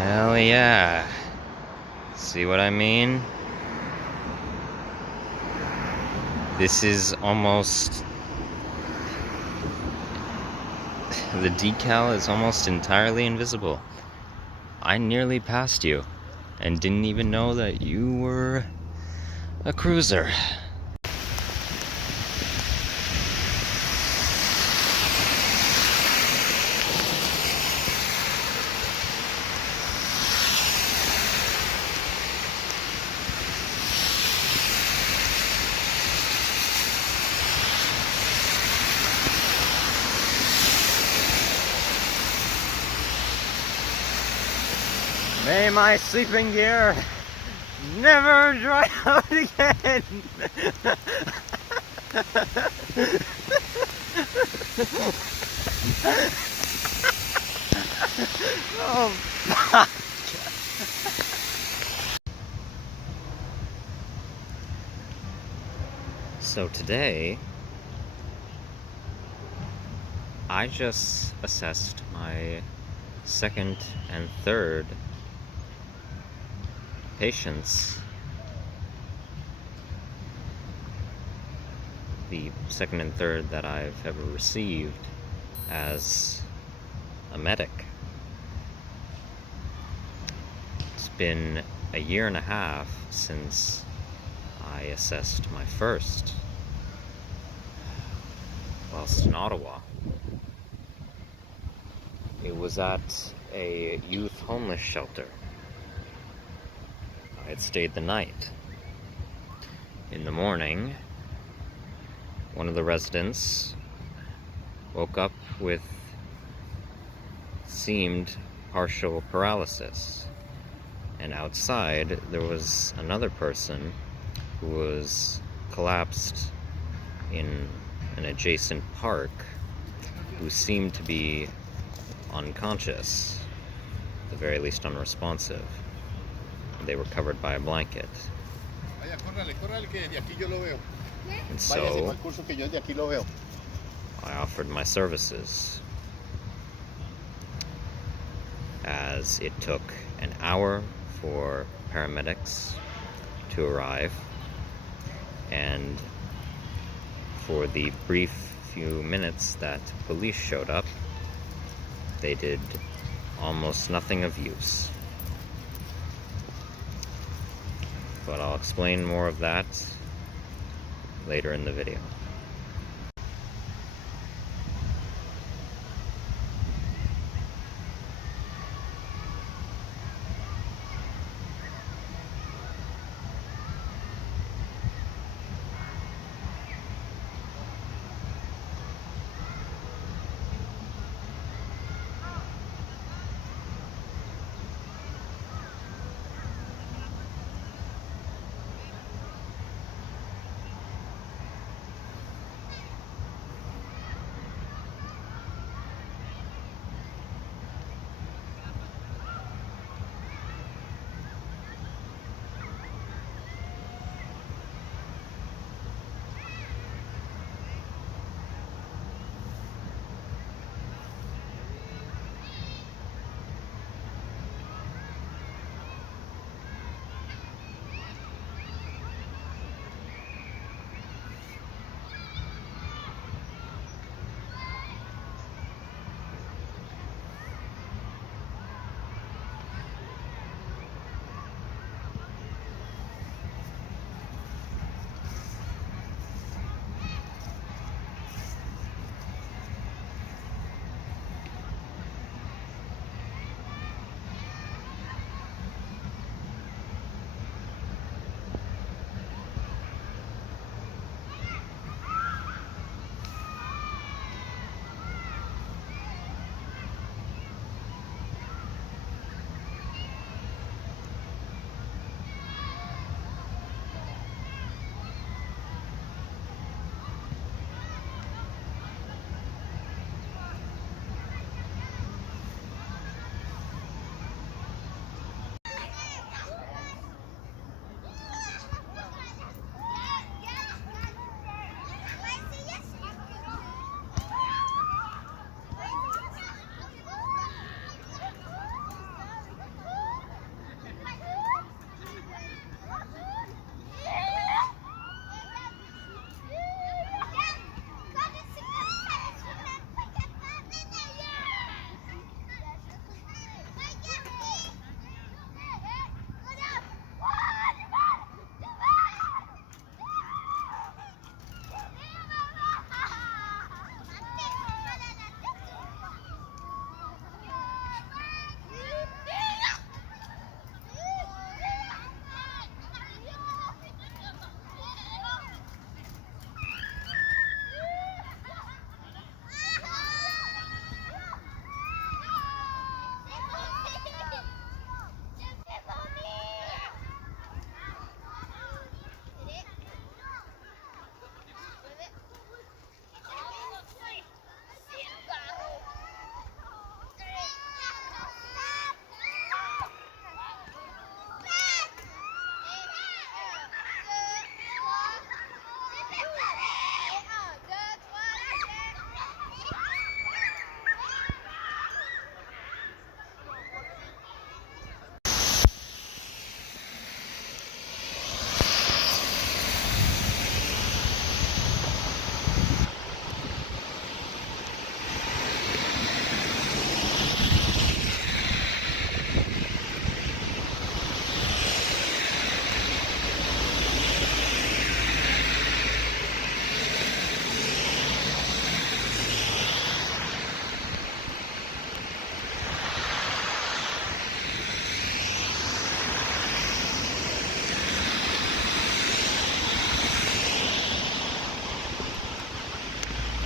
Hell yeah. See what I mean? This is almost... The decal is almost entirely invisible. I nearly passed you and didn't even know that you were a cruiser. May my sleeping gear never dry out again. Oh, fuck. So today, I just assessed my second and third patients. The second and third that I've ever received as a medic. It's been a year and a half since I assessed my first whilst in Ottawa. It was at a youth homeless shelter. I had stayed the night. In the morning, one of the residents woke up with seemed partial paralysis, and outside there was another person who was collapsed in an adjacent park who seemed to be unconscious, at the very least unresponsive. They were covered by a blanket. And so I offered my services, as it took an hour for paramedics to arrive, and for the brief few minutes that police showed up, they did almost nothing of use. But I'll explain more of that later in the video.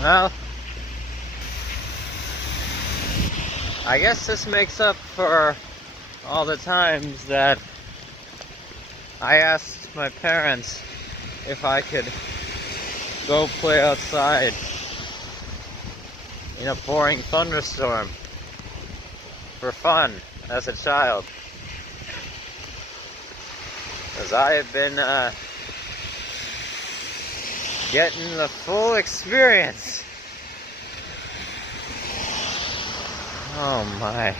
Well, I guess this makes up for all the times that I asked my parents if I could go play outside in a pouring thunderstorm for fun as a child. Because I had been getting the full experience. Oh my.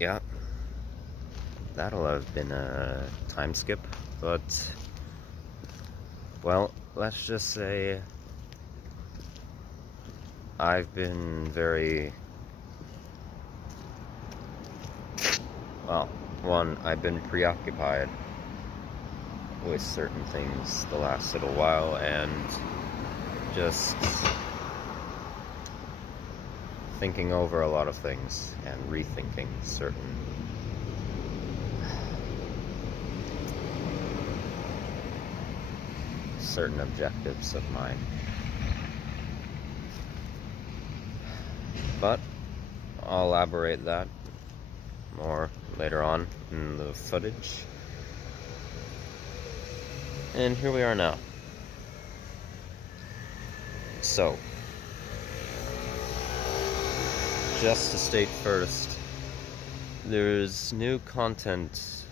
Yeah, that'll have been a time skip, but, well, let's just say I've been very, well, one, I've been preoccupied with certain things the last little while, and just thinking over a lot of things and rethinking certain objectives of mine. But I'll elaborate that more later on in the footage. And here we are now. So, just to state first, there's new content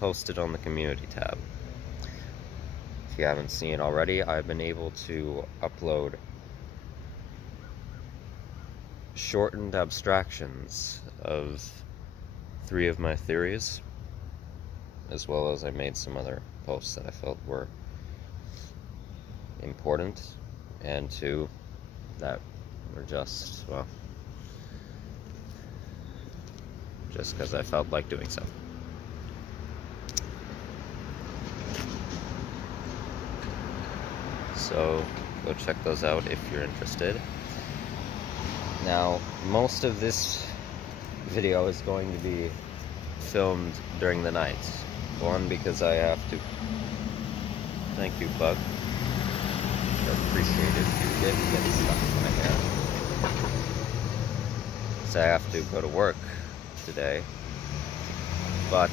posted on the community tab. If you haven't seen it already, I've been able to upload shortened abstractions of 3 of my theories, as well as I made some other posts that I felt were important, and 2 that were just, well, just because I felt like doing so. So go check those out if you're interested. Now, most of this video is going to be filmed during the night. One, because I have to... Thank you, Bug. I appreciate it if you didn't get stuck in my hair. So I have to go to work today. But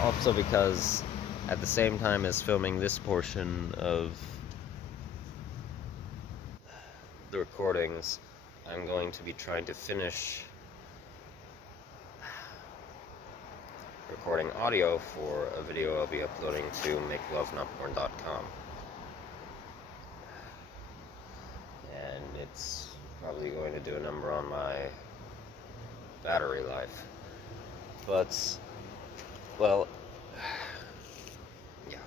also because at the same time as filming this portion of the recordings, I'm going to be trying to finish recording audio for a video I'll be uploading to makelovenotporn.com. And it's probably going to do a number on my battery life. But, well, yeah.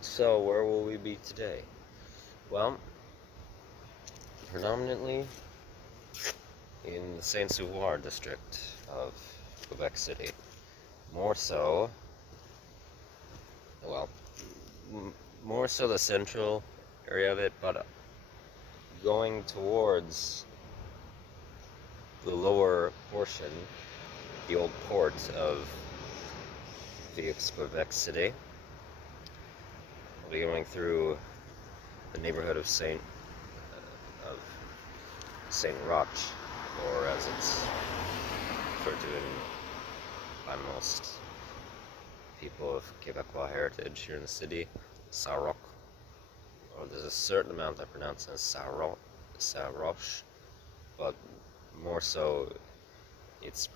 So, where will we be today? Well, predominantly in the Saint-Sauveur district of Quebec City. More so, well, more so the central area of it, but going towards the lower portion, the old port of Quebec City. We'll be going through the neighborhood of Saint Roch, or as it's referred to by most people of Quebecois heritage here in the city, Saint-Roch. Or there's a certain amount that pronounce as Saint-Roch, but more so it's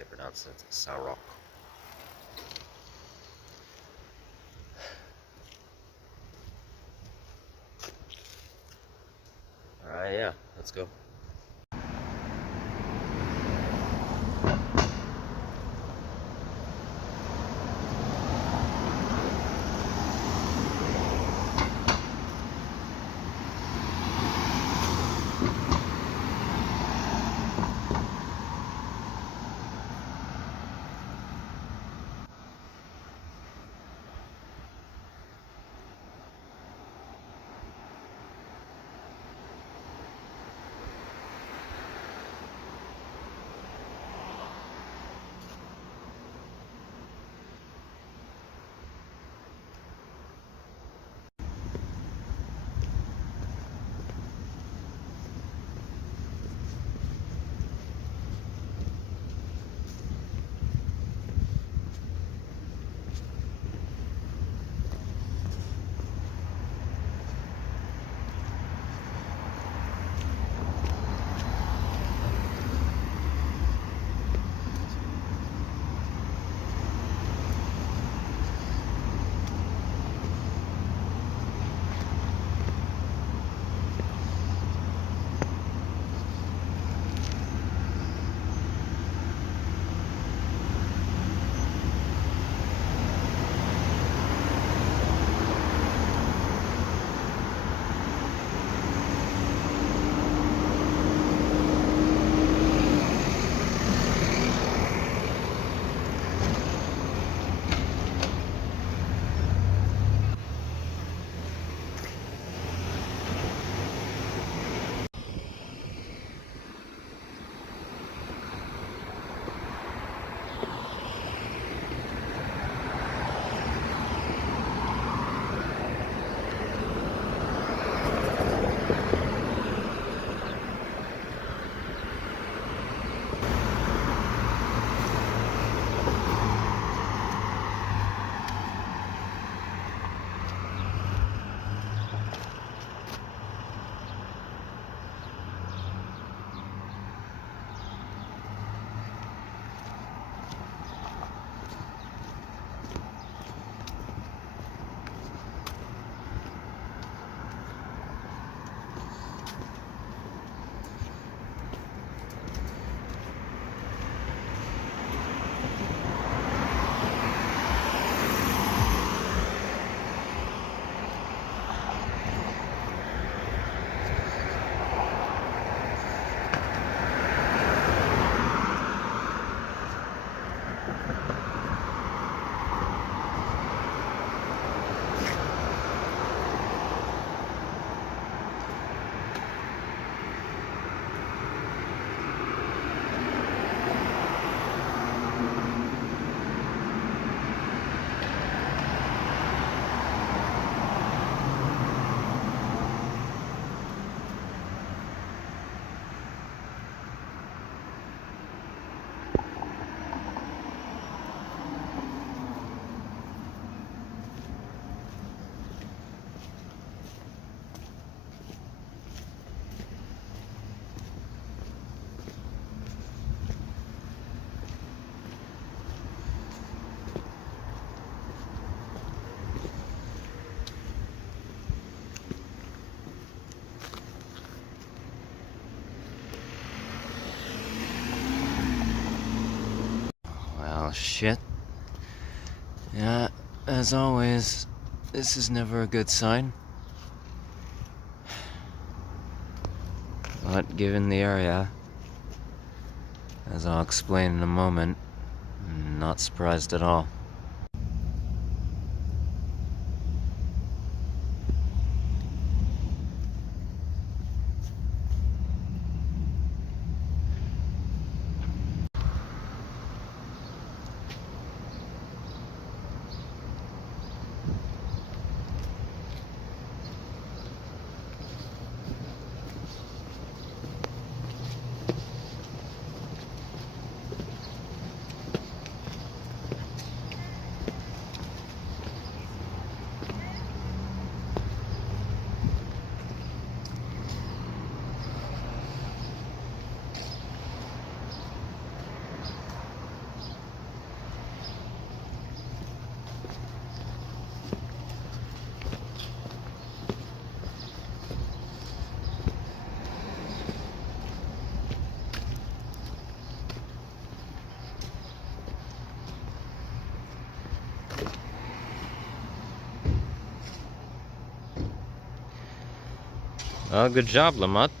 they pronounce it Sauveur. Alright, yeah, let's go. Well, shit. Yeah, as always, this is never a good sign. But given the area, as I'll explain in a moment, I'm not surprised at all. Good job, Lamont.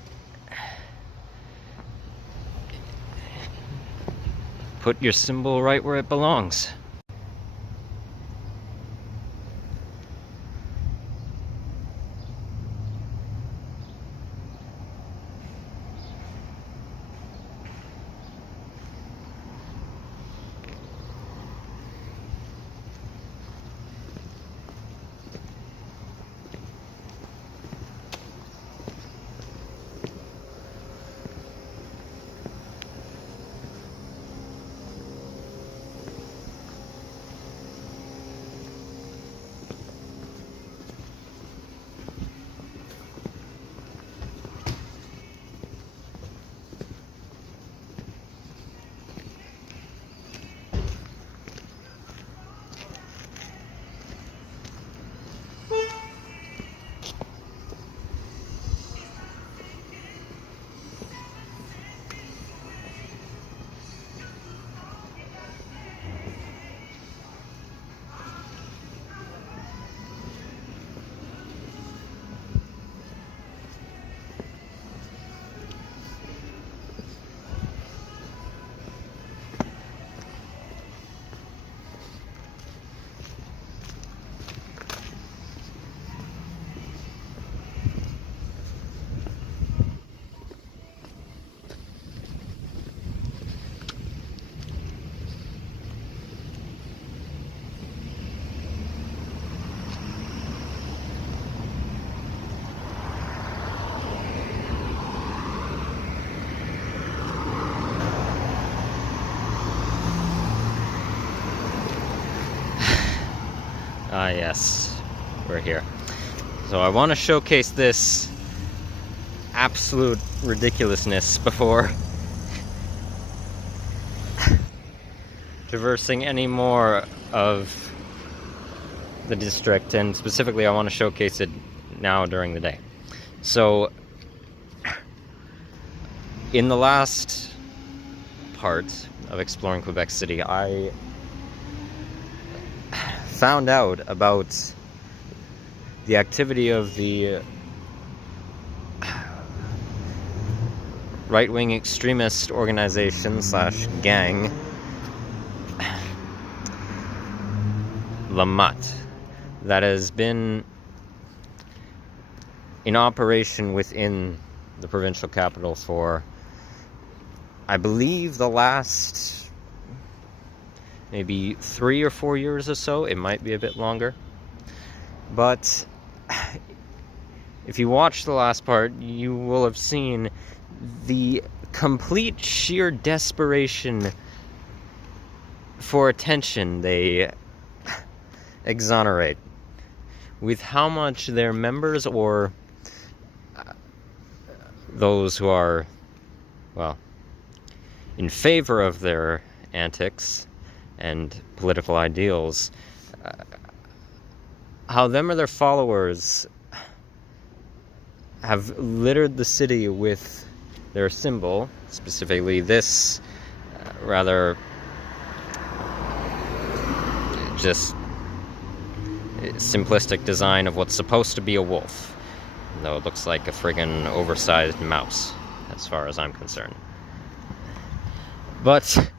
Put your symbol right where it belongs. Ah, yes, we're here. So I want to showcase this absolute ridiculousness before traversing any more of the district, and specifically I want to showcase it now during the day. So in the last part of exploring Quebec City, I found out about the activity of the right-wing extremist organization slash gang Muete that has been in operation within the provincial capital for, I believe, the last maybe 3 or 4 years or so. It might be a bit longer. But if you watch the last part, you will have seen the complete sheer desperation for attention they exonerate with how much their members, or those who are, well, in favor of their antics and political ideals, how them or their followers have littered the city with their symbol, specifically this rather just simplistic design of what's supposed to be a wolf, though it looks like a friggin' oversized mouse as far as I'm concerned. But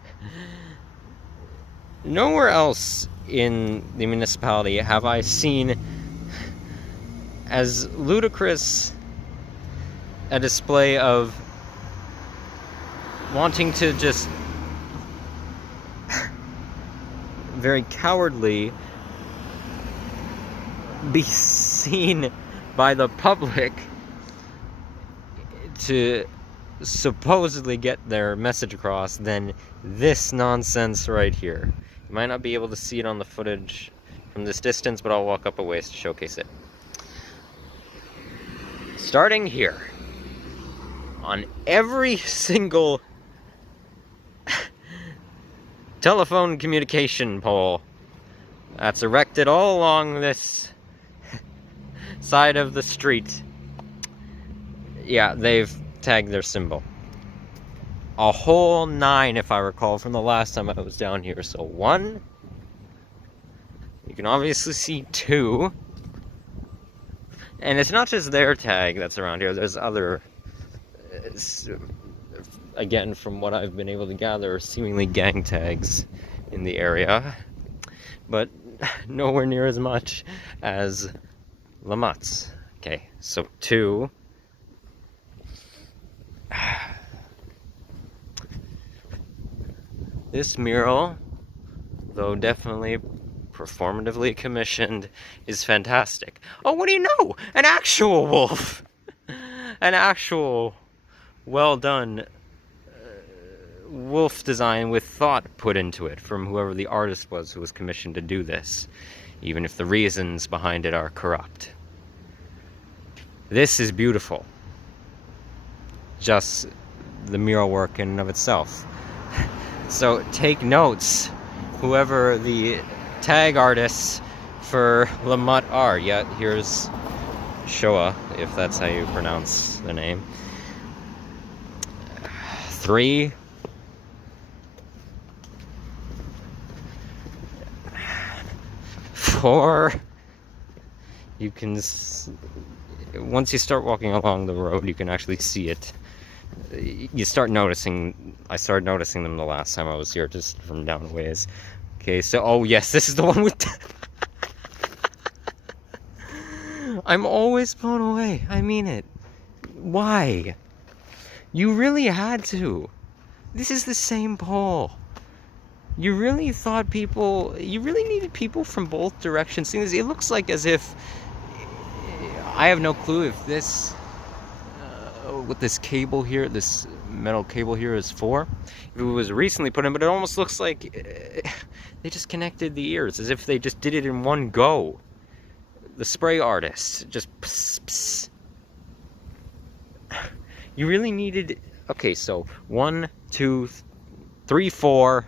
nowhere else in the municipality have I seen as ludicrous a display of wanting to just very cowardly be seen by the public to supposedly get their message across than this nonsense right here. You might not be able to see it on the footage from this distance, but I'll walk up a ways to showcase it. Starting here, on every single telephone communication pole that's erected all along this side of the street, yeah, they've tagged their symbol. A whole 9, if I recall, from the last time I was down here. So 1, you can obviously see 2, And it's not just their tag that's around here. There's other, again, from what I've been able to gather, seemingly gang tags in the area, but nowhere near as much as Lamotte's. Okay, so 2. This mural, though definitely performatively commissioned, is fantastic. Oh, what do you know? An actual wolf! An actual well done wolf design with thought put into it from whoever the artist was who was commissioned to do this, even if the reasons behind it are corrupt. This is beautiful. Just the mural work in and of itself. So take notes, whoever the tag artists for Lamotte are. Yet here's Shoah, if that's how you pronounce the name. 3. 4. You can, once you start walking along the road, you can actually see it. You start noticing, I started noticing them the last time I was here, just from down a ways. Okay, so, oh yes, this is the one with... I'm always blown away, I mean it. Why? You really had to. This is the same pole. You really thought people, you really needed people from both directions seeing this. It looks like as if, I have no clue if this, what this cable here, this metal cable here is for. If it was recently put in, but it almost looks like they just connected the ears, as if they just did it in one go. The spray artist, just pss, pss. You really needed, okay, so 1, 2, 3, 4,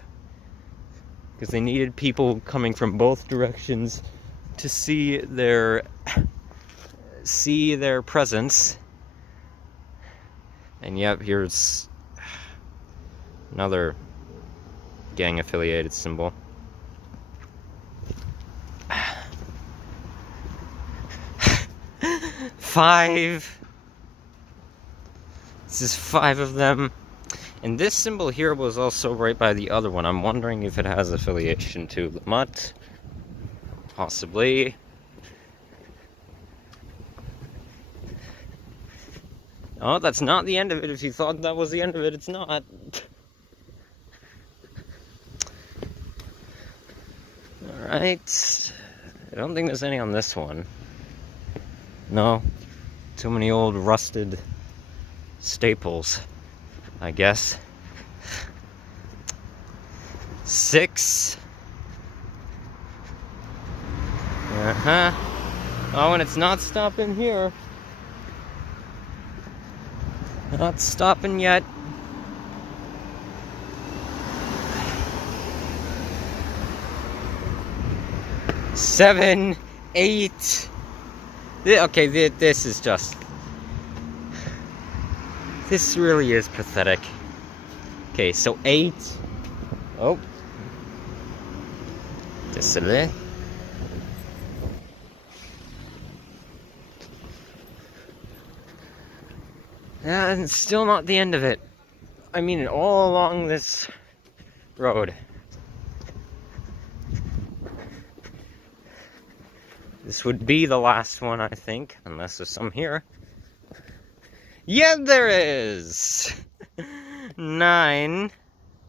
because they needed people coming from both directions to see their presence. And yep, here's another gang affiliated symbol. 5. This is 5 of them. And this symbol here was also right by the other one. I'm wondering if it has affiliation to Lamotte. Possibly. Oh, that's not the end of it. If you thought that was the end of it, it's not. Alright. I don't think there's any on this one. No. Too many old rusted staples, I guess. 6. Oh, and it's not stopping here. Not stopping yet. 7, 8. Okay, this is just... This really is pathetic. Okay, so 8. Oh. Désolé. Yeah, and it's still not the end of it. I mean, all along this road. This would be the last one, I think, unless there's some here. Yeah, there is! 9.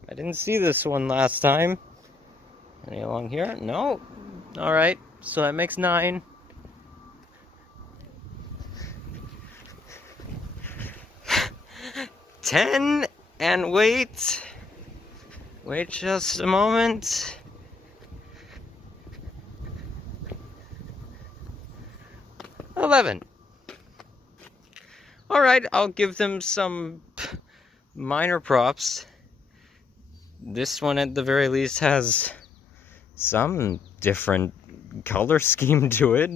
I didn't see this one last time. Any along here? No. Alright, so that makes 9. Ten, and wait just a moment. 11. Alright, I'll give them some minor props. This one at the very least has some different color scheme to it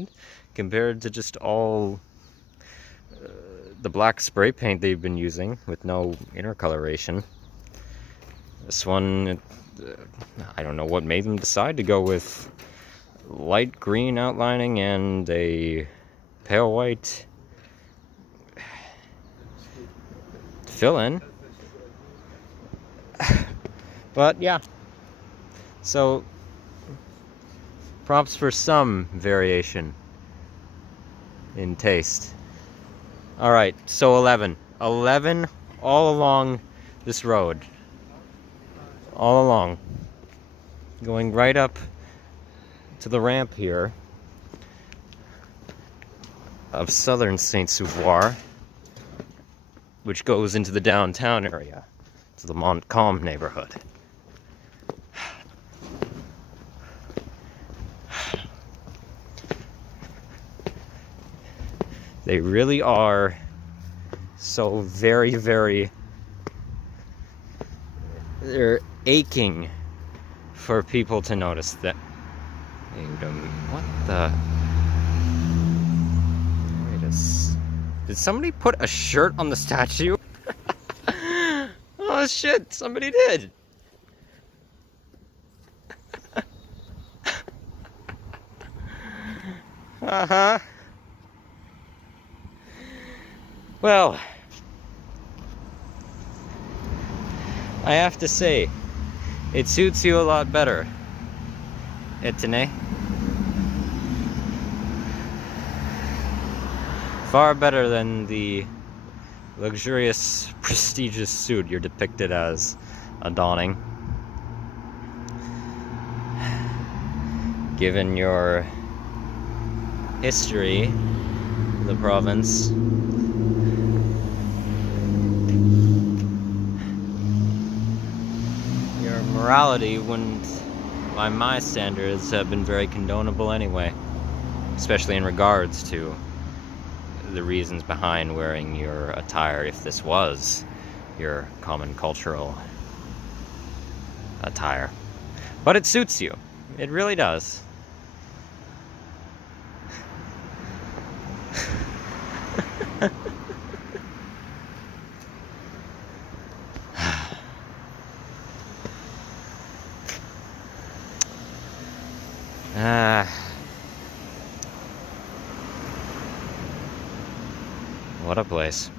compared to just all the black spray paint they've been using with no intercoloration. This one, I don't know what made them decide to go with light green outlining and a pale white fill-in. But yeah, so props for some variation in taste. All right, so 11 all along this road, all along, going right up to the ramp here of southern Saint-Sauveur, which goes into the downtown area, to the Montcalm neighborhood. They really are so very, very, they're aching for people to notice that. What the? Did somebody put a shirt on the statue? Oh shit, somebody did. Uh-huh. Well, I have to say, it suits you a lot better, Etene. Far better than the luxurious, prestigious suit you're depicted as adorning. Given your history in the province, your morality wouldn't, by my standards, have been very condonable anyway, especially in regards to the reasons behind wearing your attire, if this was your common cultural attire. But it suits you. It really does. What a place.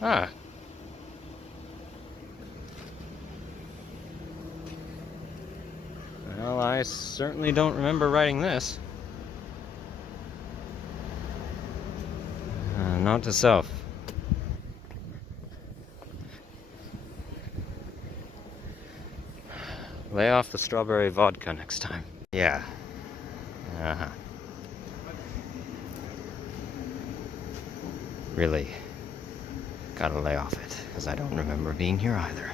Ah. Well, I certainly don't remember writing this. Note to self. Lay off the strawberry vodka next time. Yeah. Uh-huh. Really gotta lay off it, because I don't remember being here either.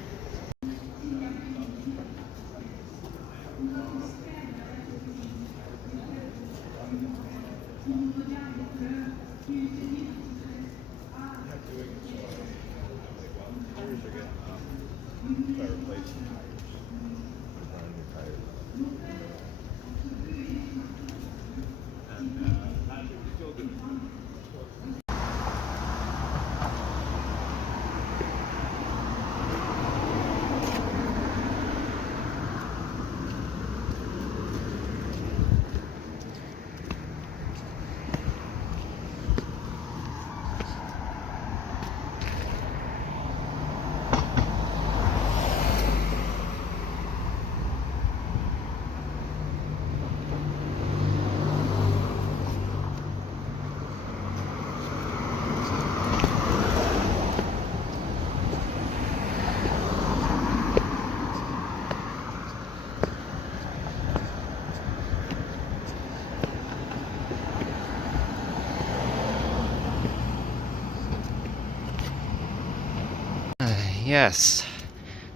Yes,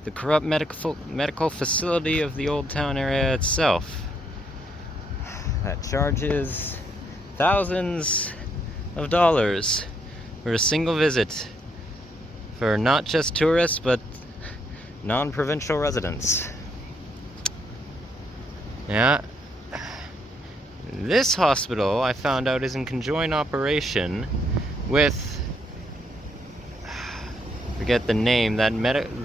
the corrupt medical facility of the Old Town area itself that charges thousands of dollars for a single visit for not just tourists but non-provincial residents. Yeah. This hospital, I found out, is in conjoined operation with, forget the name, the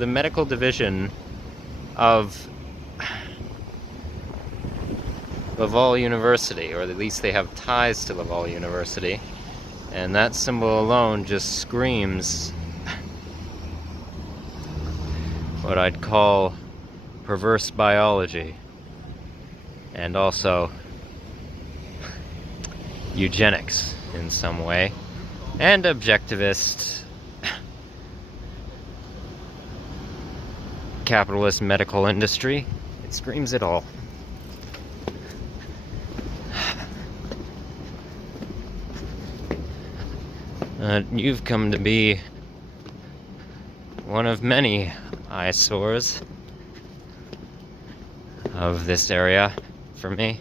medical division of Laval University, or at least they have ties to Laval University, and that symbol alone just screams what I'd call perverse biology, and also eugenics in some way, and objectivist capitalist medical industry. It screams it all. You've come to be one of many eyesores of this area for me.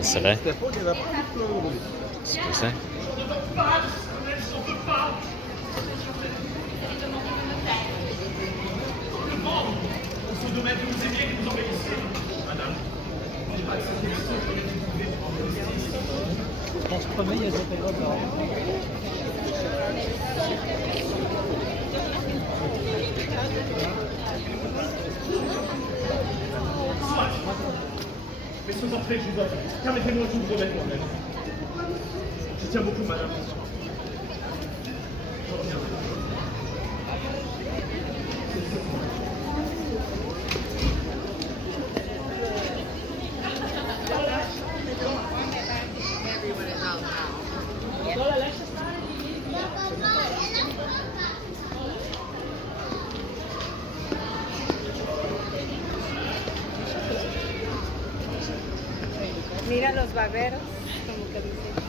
C'est vrai? C'est tout ça? On se promet, il y a des opéras dehors. Mais soyez en fait, je vous en prie. Permettez-moi de vous remettre moi-même. Je tiens beaucoup, madame. Mira los barberos, como que dicen.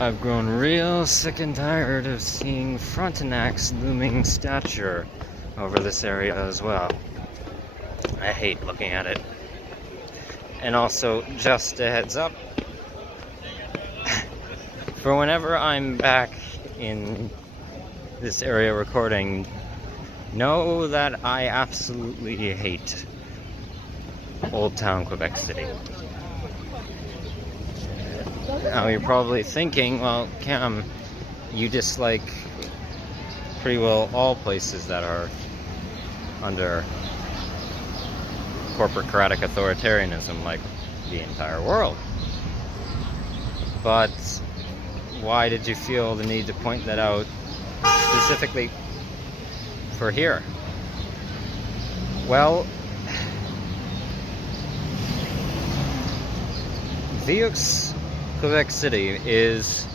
I've grown real sick and tired of seeing Frontenac's looming stature over this area as well. I hate looking at it. And also, just a heads up, for whenever I'm back in this area recording, know that I absolutely hate Old Town Quebec City. Now you're probably thinking, well, Cam, you dislike pretty well all places that are under corporocratic authoritarianism, like the entire world. But why did you feel the need to point that out specifically for here? Well, Vieux Quebec City is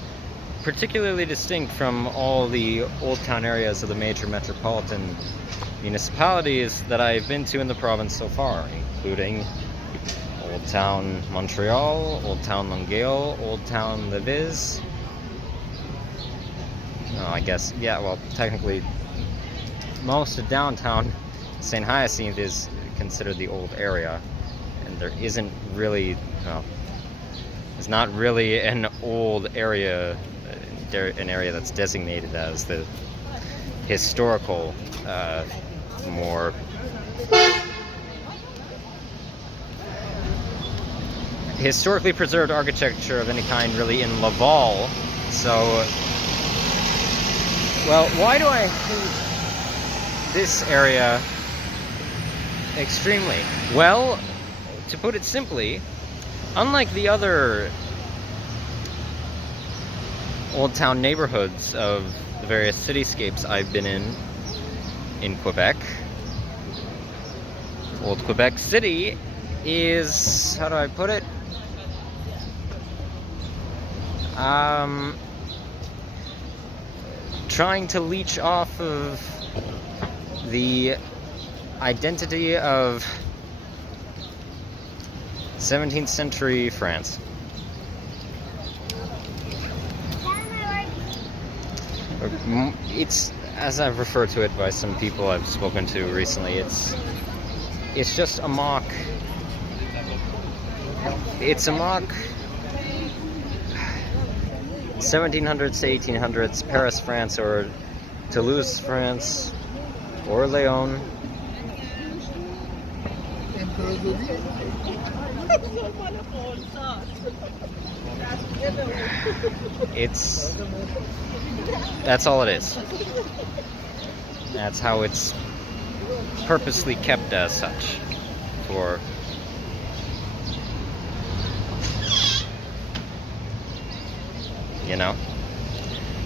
particularly distinct from all the old town areas of the major metropolitan municipalities that I've been to in the province so far, including Old Town Montreal, Old Town Longueuil, Old Town Lévis. Oh, I guess, yeah, well, technically, most of downtown St. Hyacinthe is considered the old area, and there isn't really, well, it's not really an old area, an area that's designated as the historical, more historically preserved architecture of any kind really in Laval. So Well, why do I hate this area extremely? Well, to put it simply, unlike the other old town neighborhoods of the various cityscapes I've been in Quebec, Old Quebec City is, how do I put it? Trying to leech off of the identity of 17th century France. It's, as I've referred to it by some people I've spoken to recently, it's just a mock. It's a mock 1700s to 1800s Paris, France, or Toulouse, France, or Lyon. That's all it is. That's how it's purposely kept as such for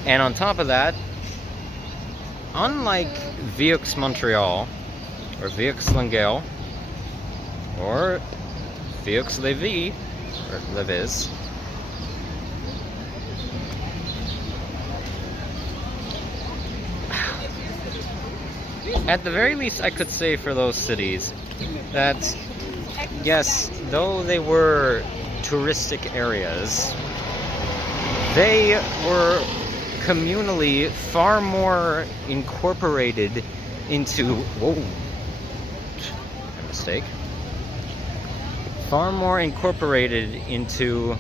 And on top of that, unlike Vieux Montreal, or Vieux Longueuil, or Vieux Lévis, or Lévis, at the very least I could say for those cities that, yes, though they were touristic areas, they were communally far more incorporated into, far more incorporated into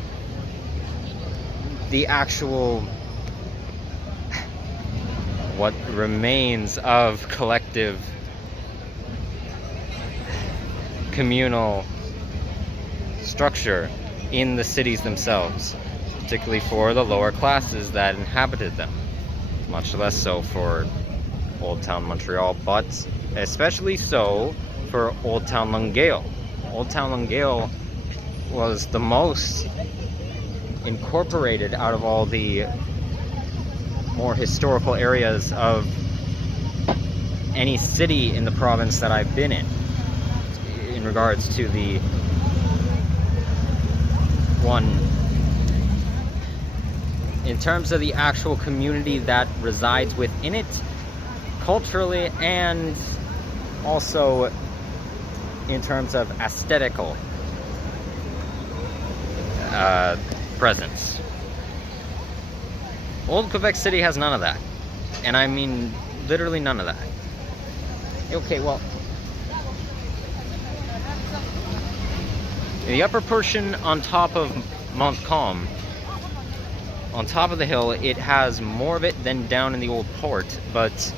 the actual, what remains of collective communal structure in the cities themselves, particularly for the lower classes that inhabited them. Much less so for Old Town Montreal, but especially so for Old Town Longueuil. Old Town Longueuil was the most incorporated out of all the more historical areas of any city in the province that I've been in regards to the one, in terms of the actual community that resides within it, culturally, and also in terms of aesthetical presence. Old Quebec City has none of that. And I mean literally none of that. Okay, well, in the upper portion on top of Montcalm, on top of the hill, it has more of it than down in the old port, but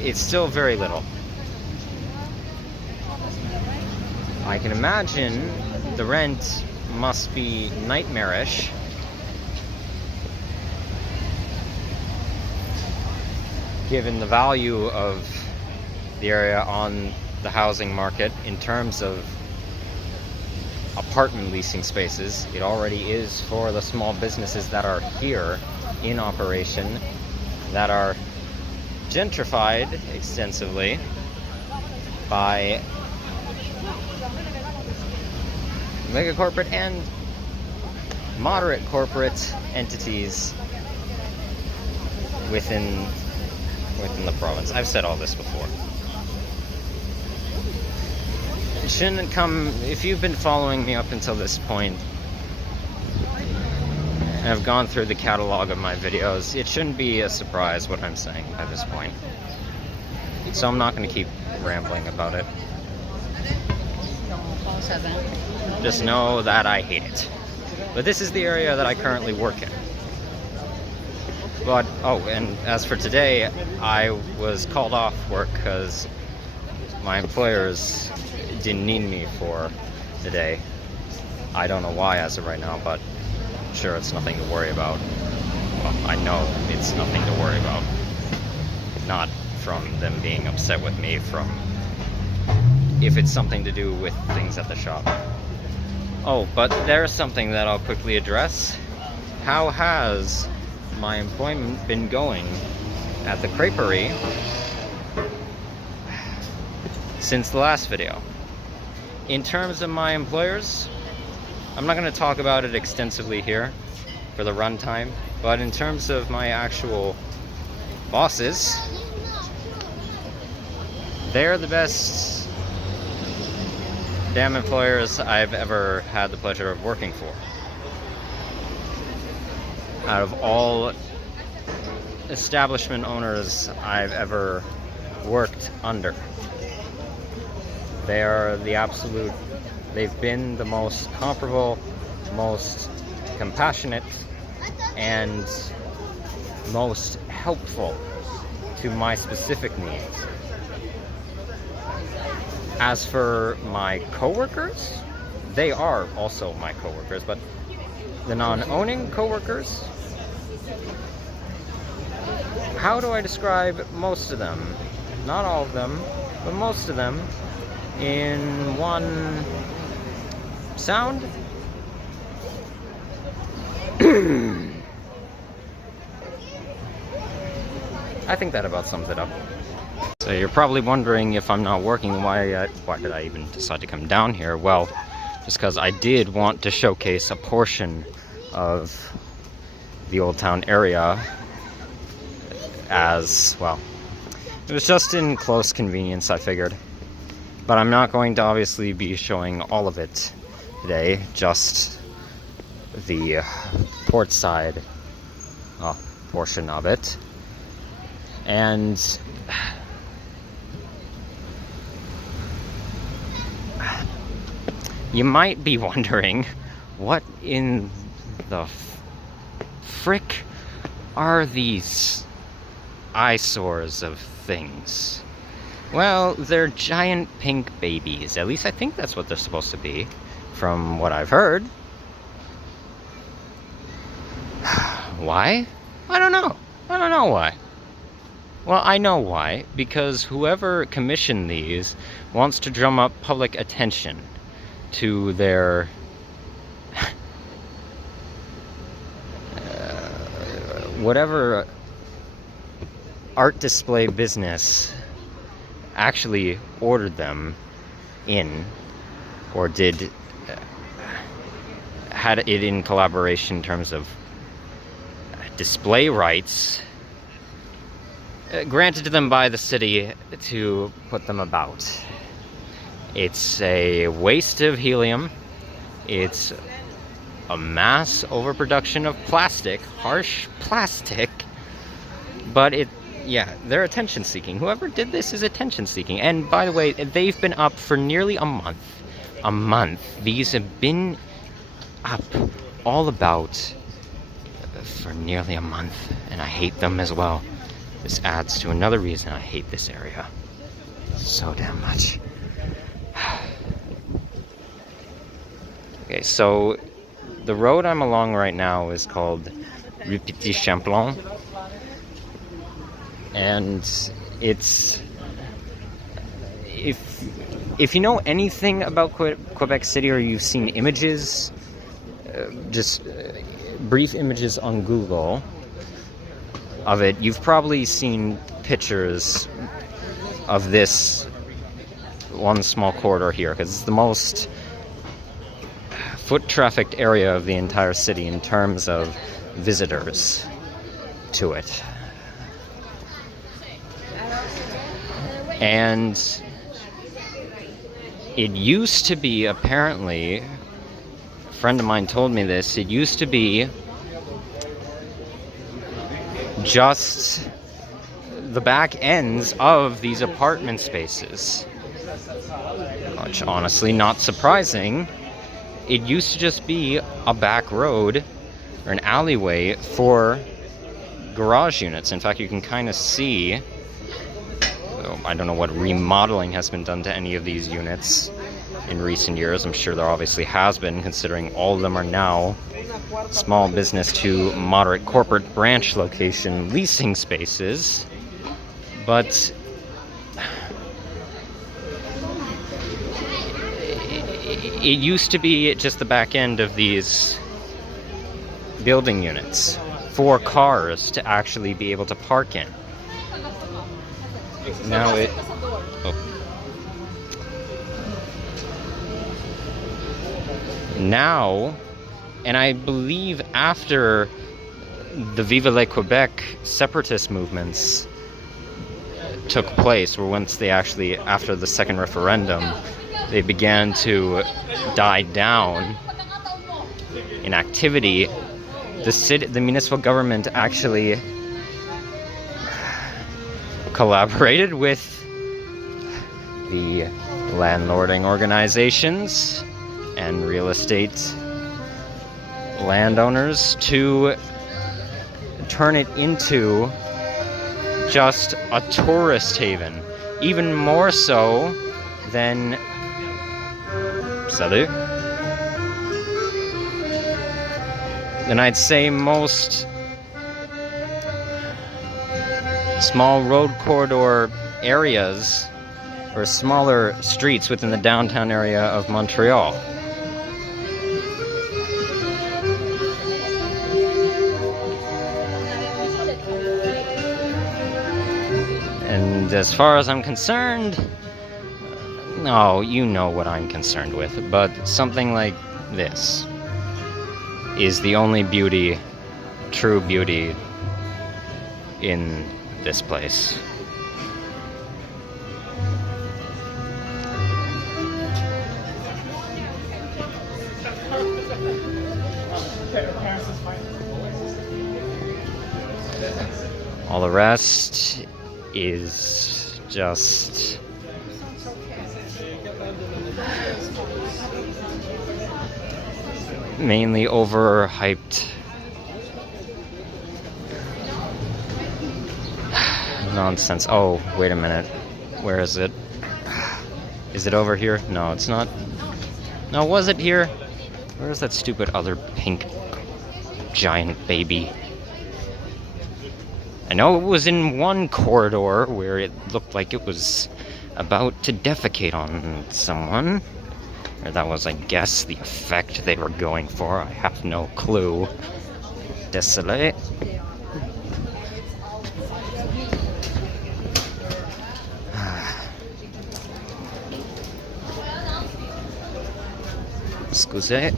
it's still very little. I can imagine the rent must be nightmarish. Given the value of the area on the housing market in terms of apartment leasing spaces, it already is for the small businesses that are here in operation, that are gentrified extensively by mega corporate and moderate corporate entities within the province. I've said all this before. It shouldn't come, if you've been following me up until this point and have gone through the catalog of my videos, it shouldn't be a surprise what I'm saying at this point. So I'm not going to keep rambling about it. Just know that I hate it. But this is the area that I currently work in. But, oh, and as for today, I was called off work because my employers didn't need me for the day. I don't know why as of right now, but I'm sure it's nothing to worry about. well, I know it's nothing to worry about. Not from them being upset with me, from if it's something to do with things at the shop. Oh, but there's something that I'll quickly address. How has my employment been going at the creperie since the last video? In terms of my employers, I'm not going to talk about it extensively here for the runtime, but in terms of my actual bosses, they're the best damn employers I've ever had the pleasure of working for. Out of all establishment owners I've ever worked under, they are the absolute, they've been the most comparable, most compassionate, and most helpful to my specific needs. As for my coworkers, they are also my coworkers, but the non-owning coworkers, how do I describe most of them? Not all of them, but most of them in one sound? I think that about sums it up. So you're probably wondering, if I'm not working, why did I even decide to come down here? Well, just because I did want to showcase a portion of the Old Town area as, well, it was just in close convenience, I figured. But I'm not going to obviously be showing all of it today, just the port side portion of it. And you might be wondering, what in the frick are these eyesores of things? Well, they're giant pink babies. At least I think that's what they're supposed to be, from what I've heard. Why? I don't know. I don't know why. Well, I know why. Because whoever commissioned these wants to drum up public attention to their whatever art display business actually ordered them in, or did had it in collaboration in terms of display rights granted to them by the city to put them about. It's a waste of helium. It's a mass overproduction of plastic, harsh plastic. But yeah, they're attention seeking. Whoever did this is attention seeking. And by the way, they've been up for nearly a month. A month. These have been up all about for nearly a month. And I hate them as well. This adds to another reason I hate this area so damn much. Okay, so the road I'm along right now is called Révolu Chein, and it's, if you know anything about Quebec City, or you've seen images, just brief images on Google of it, you've probably seen pictures of this one small corridor here, because it's the most foot trafficked area of the entire city in terms of visitors to it. And it used to be, apparently, a friend of mine told me this, it used to be just the back ends of these apartment spaces. Which, honestly, not surprising. It used to just be a back road or an alleyway for garage units. In fact, you can kind of see, I don't know what remodeling has been done to any of these units in recent years. I'm sure there obviously has been, considering all of them are now small business to moderate corporate branch location leasing spaces, but it used to be just the back end of these building units for cars to actually be able to park in. Now it... Oh. Now, and I believe after the Vive le Quebec separatist movements took place, or once they actually, after the second referendum, they began to die down in activity, the municipal government actually collaborated with the landlording organizations and real estate landowners to turn it into just a tourist haven, even more so than Salut. Then I'd say most small road corridor areas or smaller streets within the downtown area of Montreal. And as far as I'm concerned, no, you know what I'm concerned with, but something like this is the only beauty, true beauty, in this place. All the rest is just mainly overhyped nonsense. Oh, wait a minute. Where is it? Is it over here? No, it's not. No, was it here? Where's that stupid other pink giant baby? I know it was in one corridor where it looked like it was about to defecate on someone. Or that was, I guess, the effect they were going for. I have no clue. Désolé. Excusez.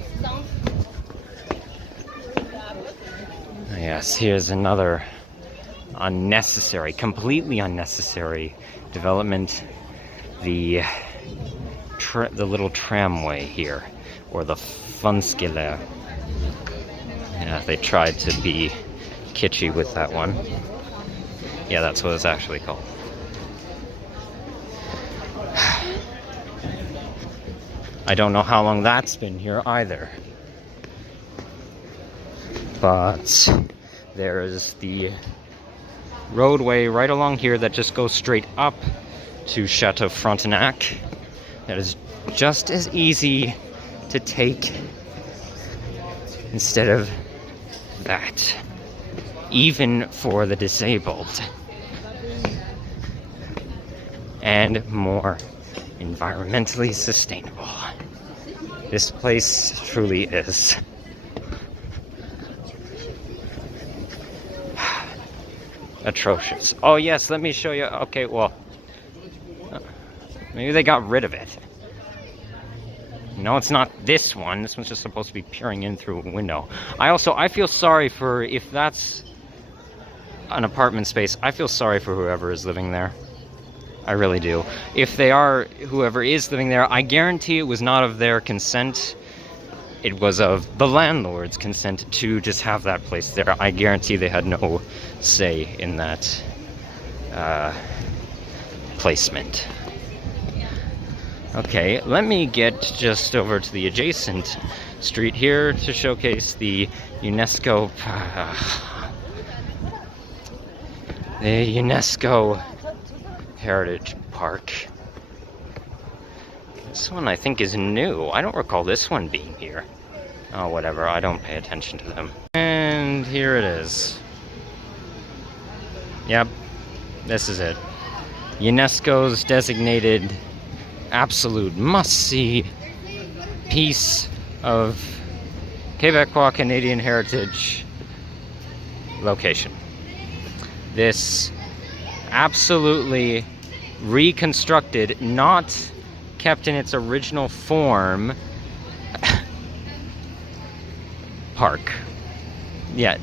Yes, here's another unnecessary, completely unnecessary development. The little tramway here, or the funskiller. Yeah, they tried to be kitschy with that one. Yeah, that's what it's actually called. I don't know how long that's been here either. But there's the roadway right along here that just goes straight up to Chateau Frontenac. That is just as easy to take instead of that, even for the disabled, and more environmentally sustainable. This place truly is. Atrocious. Oh yes, let me show you. Okay, well, maybe they got rid of it. No, it's not this one. This one's just supposed to be peering in through a window. I feel sorry for, if that's an apartment space, I feel sorry for whoever is living there. I really do. If they are, whoever is living there, I guarantee it was not of their consent. It was of the landlord's consent to just have that place there. I guarantee they had no say in that placement. Okay, let me get just over to the adjacent street here to showcase the UNESCO Heritage Park. This one I think is new. I don't recall this one being here. Oh, whatever, I don't pay attention to them. And here it is. Yep, this is it. UNESCO's designated absolute must-see piece of Quebecois Canadian heritage location. This absolutely reconstructed, not kept in its original form, park. Yeah.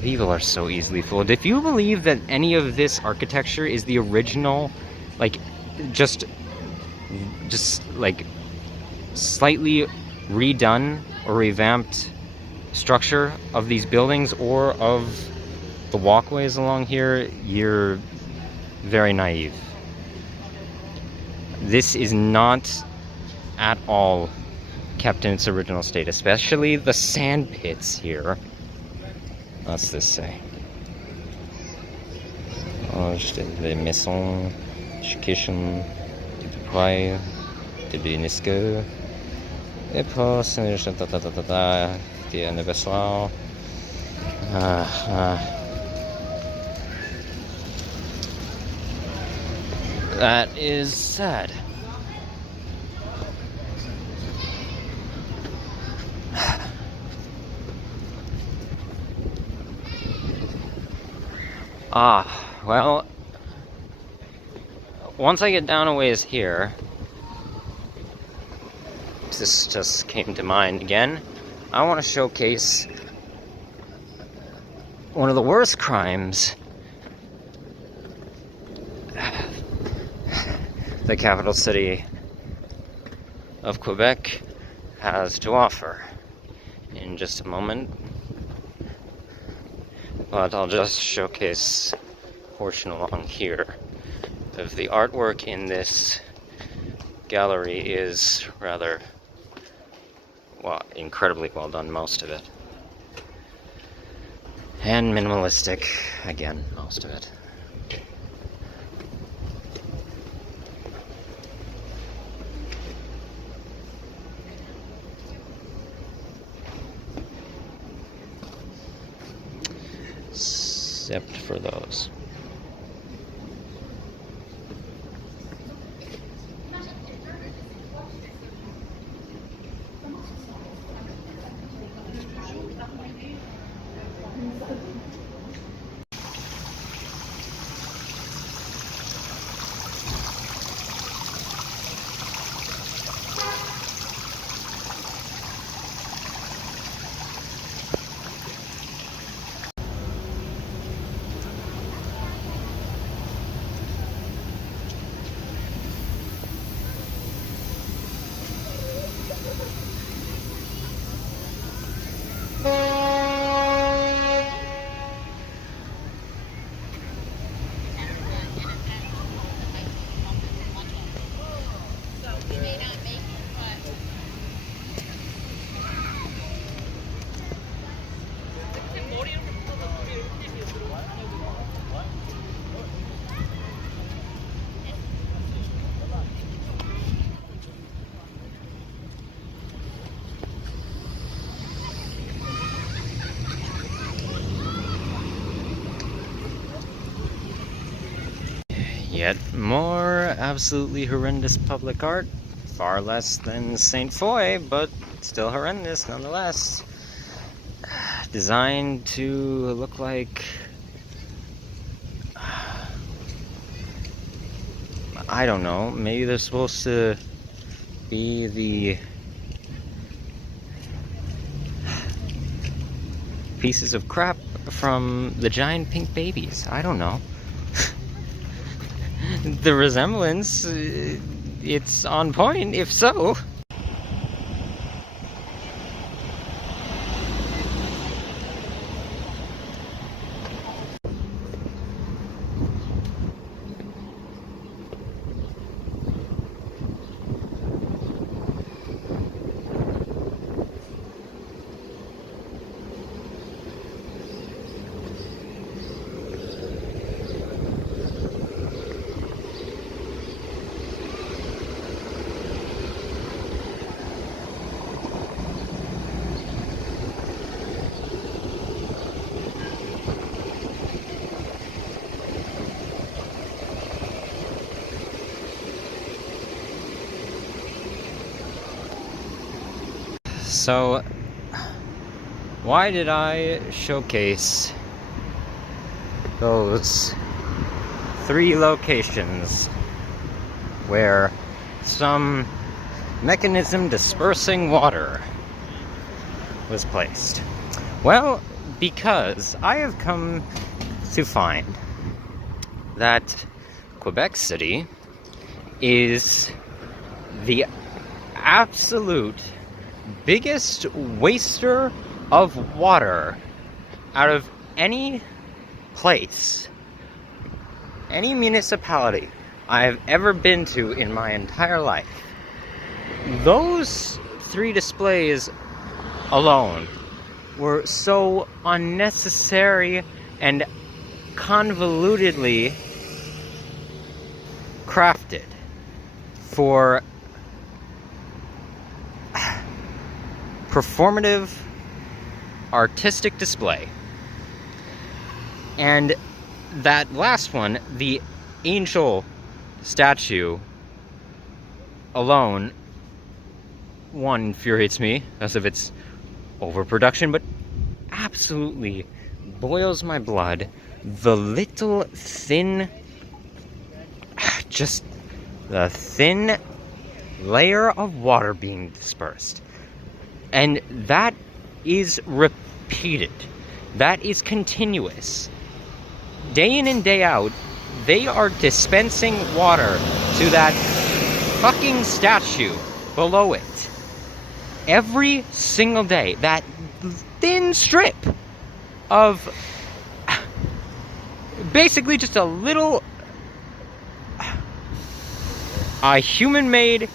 People are so easily fooled. If you believe that any of this architecture is the original, like, just like slightly redone or revamped structure of these buildings or of the walkways along here, you're very naive. This is not at all kept in its original state, especially the sand pits here. What's this say? Les maisons, education, de l'UNESCO, et puis the anniversaire. That is sad. Well, once I get down a ways here, this just came to mind again, I want to showcase one of the worst crimes the capital city of Quebec has to offer in just a moment. But I'll just showcase a portion along here of the artwork in this gallery is rather, well, incredibly well done, most of it. And minimalistic, again, most of it. Except for those. Yet more absolutely horrendous public art, far less than Saint Foy, but still horrendous nonetheless. Designed to look like, I don't know, maybe they're supposed to be the pieces of crap from the giant pink babies. I don't know. The resemblance, it's on point, if so. So, why did I showcase those 3 locations where some mechanism dispersing water was placed? Well, because I have come to find that Quebec City is the absolute biggest waster of water out of any place, any municipality I have ever been to in my entire life. Those 3 displays alone were so unnecessary and convolutedly crafted for performative artistic display. And that last one, the angel statue alone, one, infuriates me as of its overproduction, but absolutely boils my blood. The little thin, just the thin layer of water being dispersed. And that is repeated. That is continuous. Day in and day out, they are dispensing water to that fucking statue below it. Every single day. That thin strip of basically just a little a human-made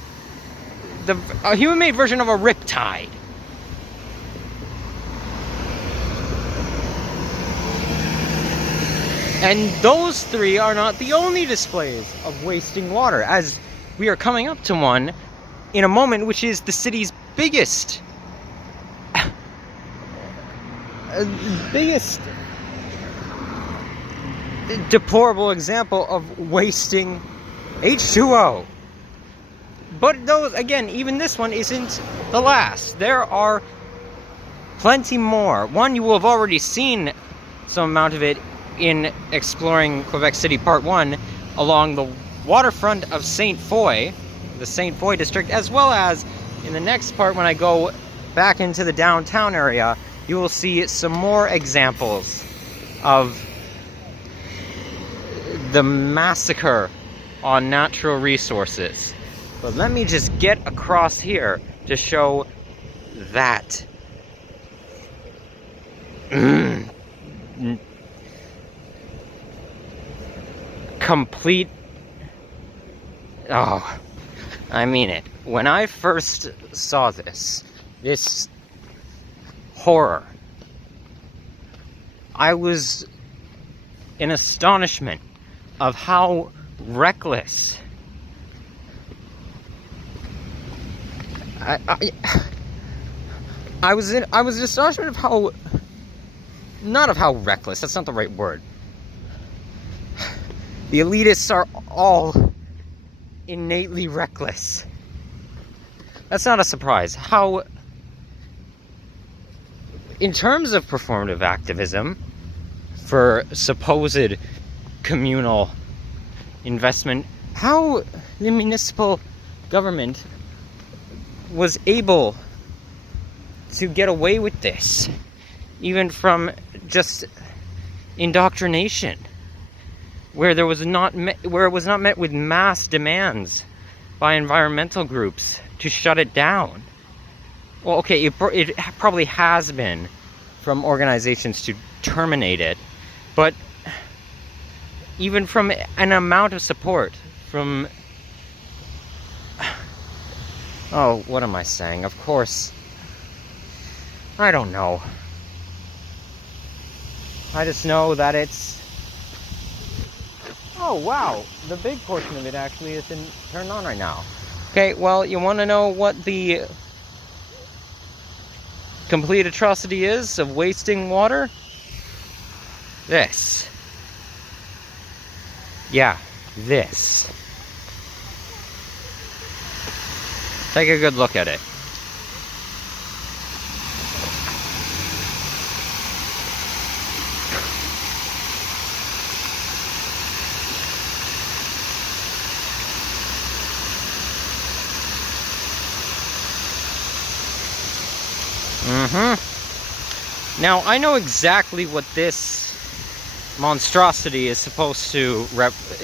version of a riptide. And those 3 are not the only displays of wasting water, as we are coming up to one in a moment, which is the city's biggest deplorable example of wasting H2O. But those, again, even this one isn't the last. There are plenty more. One, you will have already seen some amount of it in exploring Quebec City Part 1 along the waterfront of St. Foy, the St. Foy district, as well as in the next part when I go back into the downtown area, you will see some more examples of the massacre on natural resources. But let me just get across here to show that. Complete. Oh, I mean it. When I first saw this horror, I was in astonishment of how reckless I was in astonishment of how, not of how reckless, that's not the right word. The elitists are all innately reckless. That's not a surprise. How, in terms of performative activism for supposed communal investment, how the municipal government was able to get away with this, even from just indoctrination, where it was not met with mass demands by environmental groups to shut it down. Well, okay, it probably has been from organizations to terminate it, but even from an amount of support from, oh, what am I saying? Of course, I don't know. I just know that it's, oh wow, the big portion of it actually isn't turned on right now. Okay, well, you want to know what the complete atrocity is of wasting water? This. Yeah, this. Take a good look at it. Now, I know exactly what this monstrosity is supposed to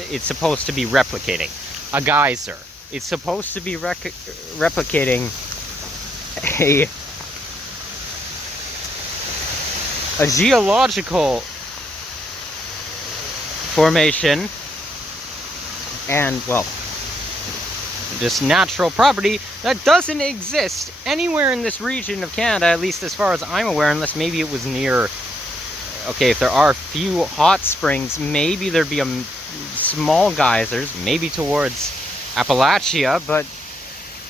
it's supposed to be replicating. A geyser. It's supposed to be replicating a geological formation and, well, just natural property that doesn't exist anywhere in this region of Canada, at least as far as I'm aware, unless maybe it was near, okay, if there are a few hot springs, maybe there'd be small geysers, maybe towards Appalachia, but,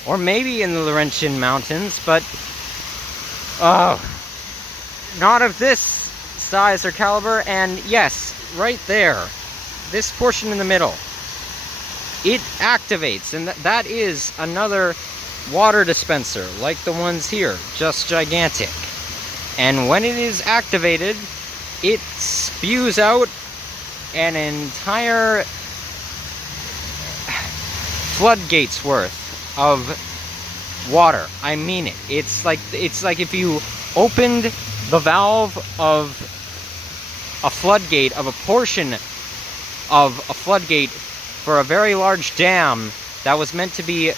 or maybe in the Laurentian Mountains, but, not of this size or caliber. And yes, right there, this portion in the middle, it activates, and that is another water dispenser, like the ones here, just gigantic. And when it is activated, it spews out an entire floodgates worth of water. I mean it. It's like if you opened the valve of a floodgate, of a portion of a floodgate for a very large dam that was meant to be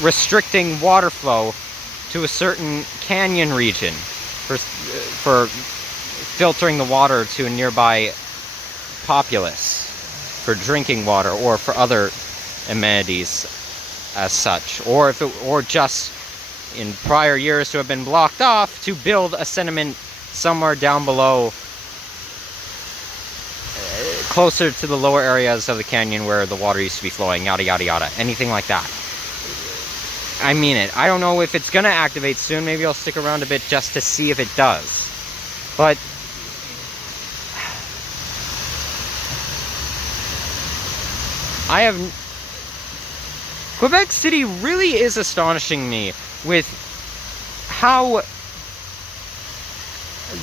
restricting water flow to a certain canyon region for filtering the water to a nearby populace for drinking water or for other amenities as such, or just in prior years to have been blocked off to build a sediment somewhere down below, closer to the lower areas of the canyon where the water used to be flowing, yada yada yada, anything like that. I mean it. I don't know if it's gonna activate soon. Maybe I'll stick around a bit just to see if it does. But Quebec City really is astonishing me with how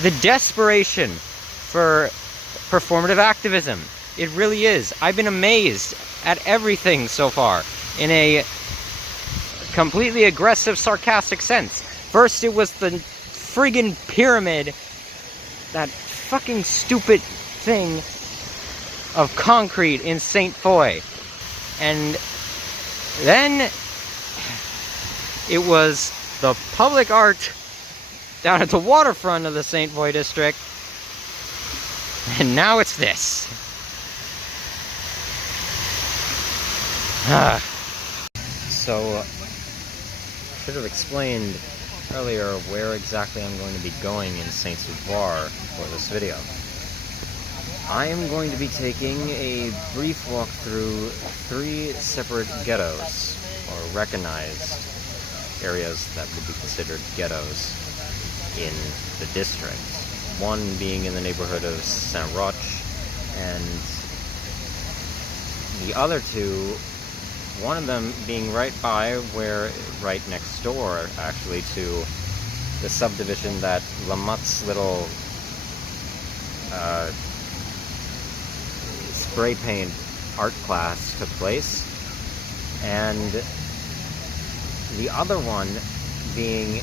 the desperation for performative activism. It really is. I've been amazed at everything so far in a completely aggressive, sarcastic sense. First it was the friggin' pyramid, that fucking stupid thing of concrete in St. Foy. And then it was the public art down at the waterfront of the St. Foy district. And now it's this. So, should have explained earlier where exactly I'm going to be going in Saint-Sauveur for this video. I am going to be taking a brief walk through 3 separate ghettos, or recognized areas that would be considered ghettos in the district. One being in the neighborhood of Saint-Roch, and the other 2, one of them being right next door, actually, to the subdivision that Lamotte's little spray paint art class took place, and the other one being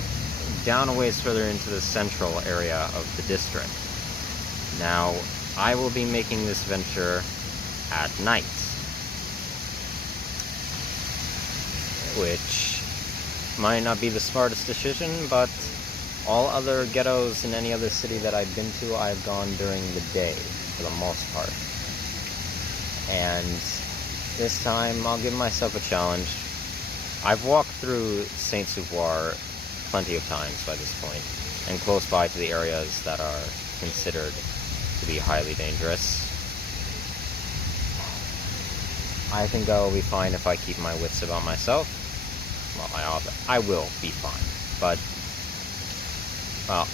down a ways further into the central area of the district. Now, I will be making this venture at night, which might not be the smartest decision, but all other ghettos in any other city that I've been to, I've gone during the day, for the most part. And this time, I'll give myself a challenge. I've walked through Saint-Sauveur plenty of times by this point, and close by to the areas that are considered to be highly dangerous. I think I will be fine if I keep my wits about myself. Well, I will be fine, but, well,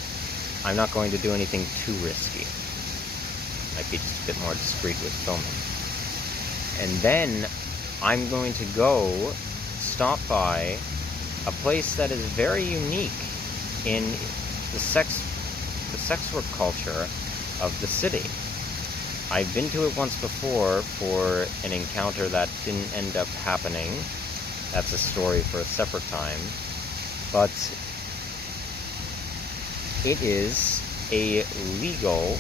I'm not going to do anything too risky. Might be just a bit more discreet with filming. And then I'm going to go stop by a place that is very unique in the sex work culture of the city. I've been to it once before for an encounter that didn't end up happening. That's a story for a separate time. But It is a legal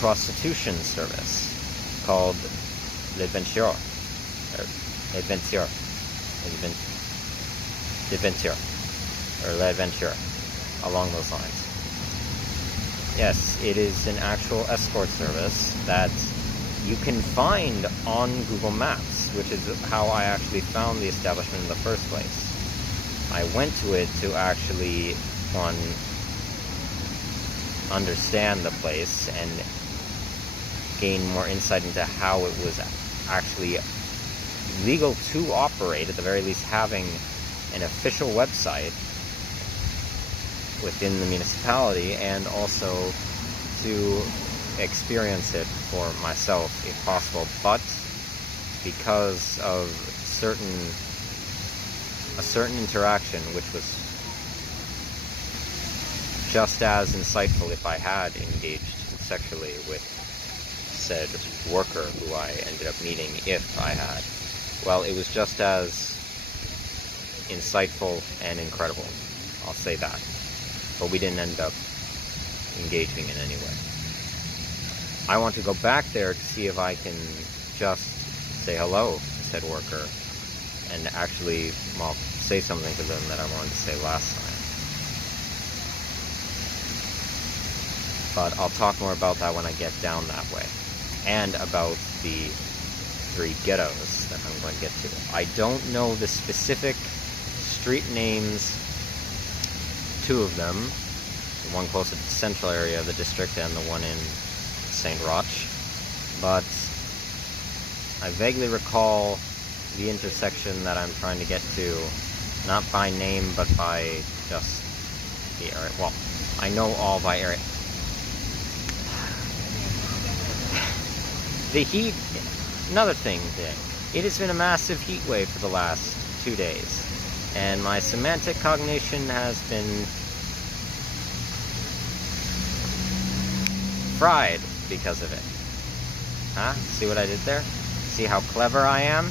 prostitution service called l'adventure, or l'adventure, along those lines. Yes, it is an actual escort service that you can find on Google Maps, which is how I actually found the establishment in the first place. I went to it to actually, understand the place and gain more insight into how it was actually legal to operate, at the very least having an official website within the municipality, and also to experience it for myself if possible. But because of a certain interaction, which was just as insightful if I had engaged sexually with said worker who I ended up meeting, if I had, well, it was just as insightful and incredible, I'll say that. But we didn't end up engaging in any way. I want to go back there to see if I can just say hello to said worker and actually, well, say something to them that I wanted to say last time. But I'll talk more about that when I get down that way, and about the 3 ghettos that I'm going to get to. I don't know the specific street names, 2 of them, the one closer to the central area of the district and the one in St. Roch, but I vaguely recall the intersection that I'm trying to get to, not by name, but by just the area. Well, I know all by area. The heat, another thing, it has been a massive heat wave for the last 2 days, and my semantic cognition has been fried because of it. Huh? See what I did there? See how clever I am?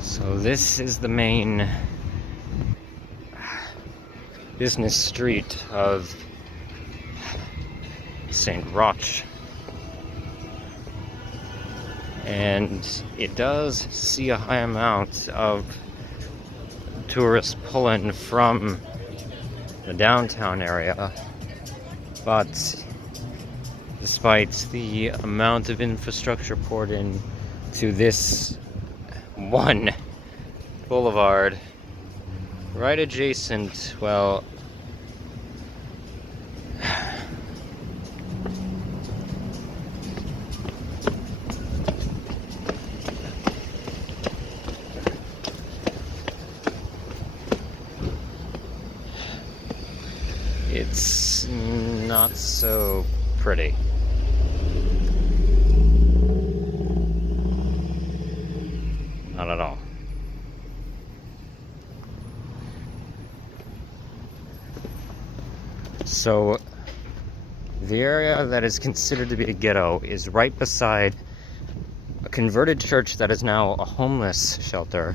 So this is the main business street of St. Roch, and it does see a high amount of tourists pulling from the downtown area, but despite the amount of infrastructure poured in to this one boulevard right adjacent, well, it's not so pretty. Not at all. So, the area that is considered to be a ghetto is right beside a converted church that is now a homeless shelter,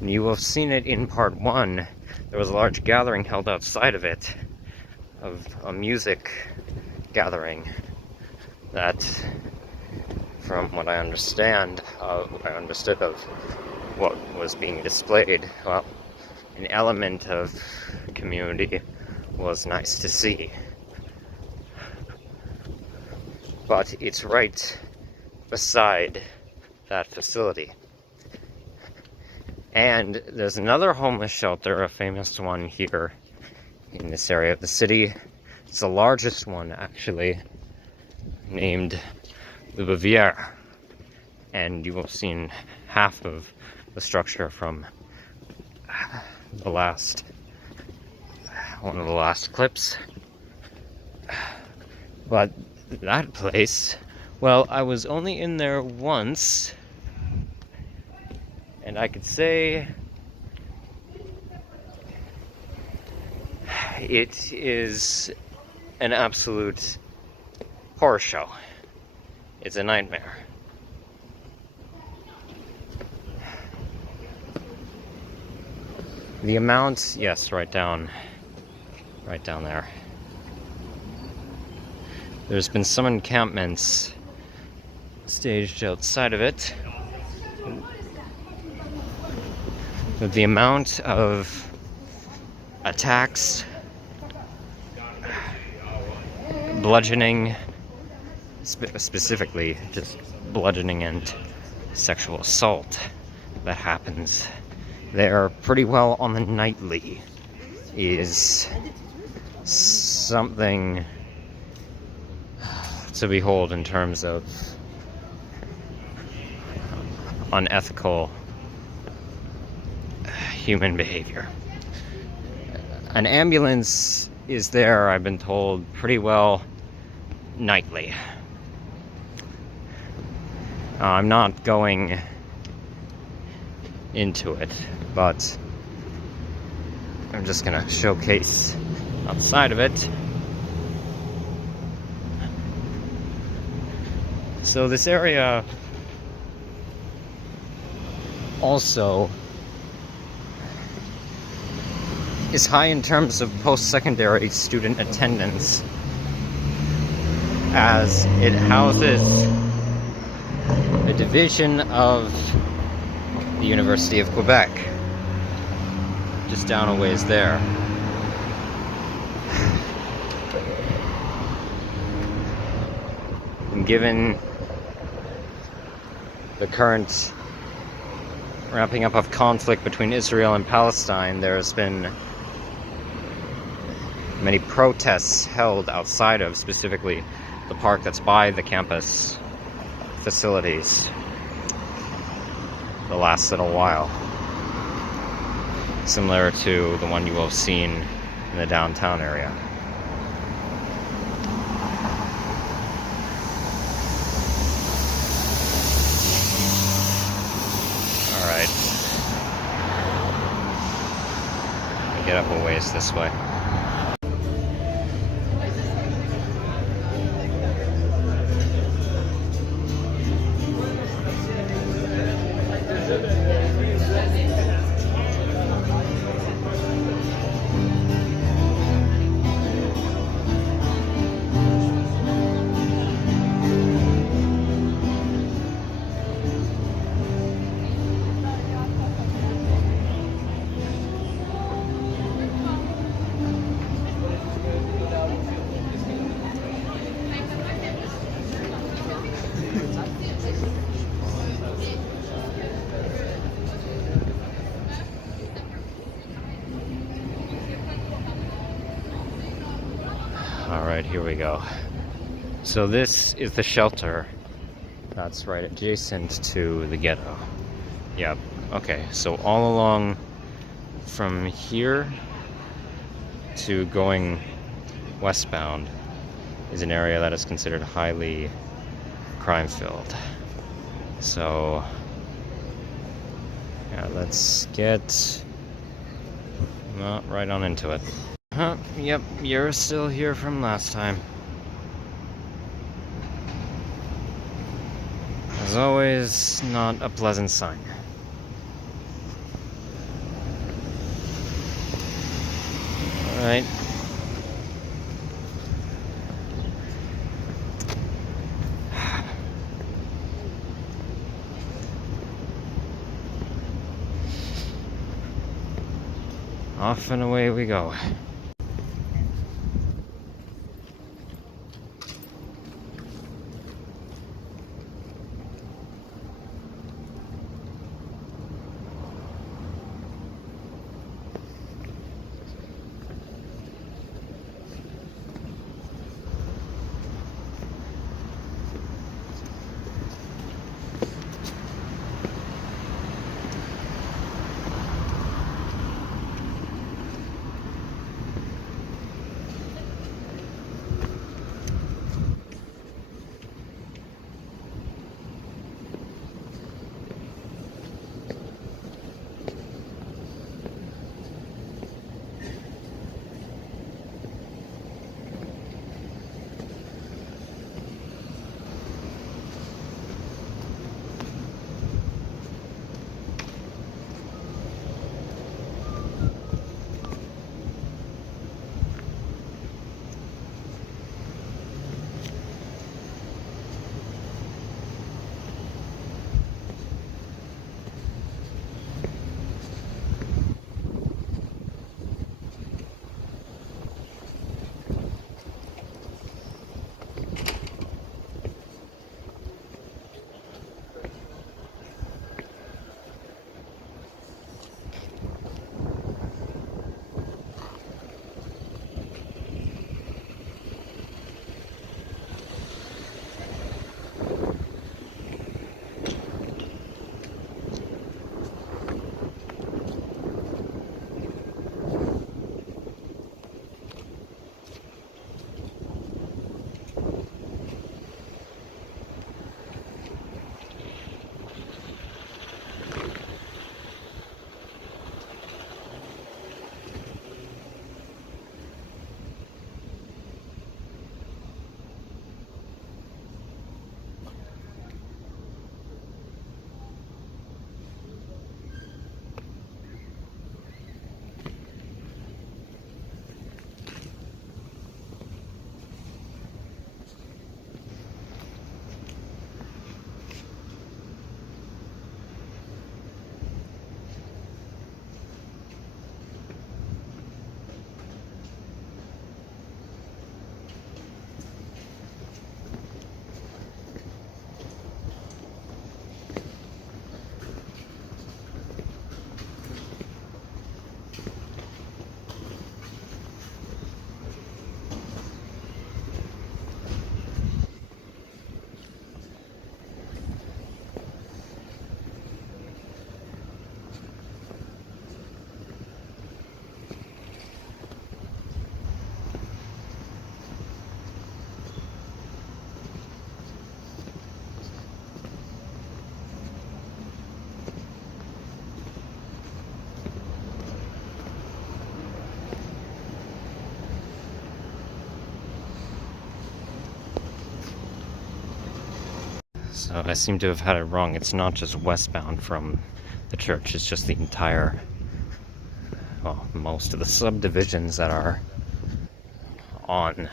You will have seen it in part 1. There was a large gathering held outside of it, of a music gathering that, from what I understood of what was being displayed, well, an element of community was nice to see. But it's right beside that facility. And there's another homeless shelter, a famous one here in this area of the city. It's the largest one, actually, named the Sauveur. And you will have seen half of the structure from one of the last clips. But that place, well, I was only in there once, and I could say it is an absolute horror show. It's a nightmare. The amount, yes, right down there. There's been some encampments staged outside of it. But the amount of attacks, bludgeoning, specifically just bludgeoning and sexual assault that happens there pretty well on the nightly is something to behold in terms of unethical human behavior. An ambulance is there, I've been told, pretty well nightly. I'm not going into it, but I'm just gonna showcase outside of it. So this area also is high in terms of post-secondary student attendance, as it houses a division of the University of Quebec, just down a ways there. And given the current ramping up of conflict between Israel and Palestine, there's been many protests held outside of, specifically, the park that's by the campus facilities the last little while. Similar to the one you will have seen in the downtown area. Alright. Get up a ways this way. Alright, here we go. So this is the shelter that's right adjacent to the ghetto. Yep, okay, so all along from here to going westbound is an area that is considered highly crime-filled. So, yeah, let's get right on into it. Yep, you're still here from last time. As always, not a pleasant sign. Right? Off and away we go. So I seem to have had it wrong. It's not just westbound from the church, it's just the entire, well, most of the subdivisions that are on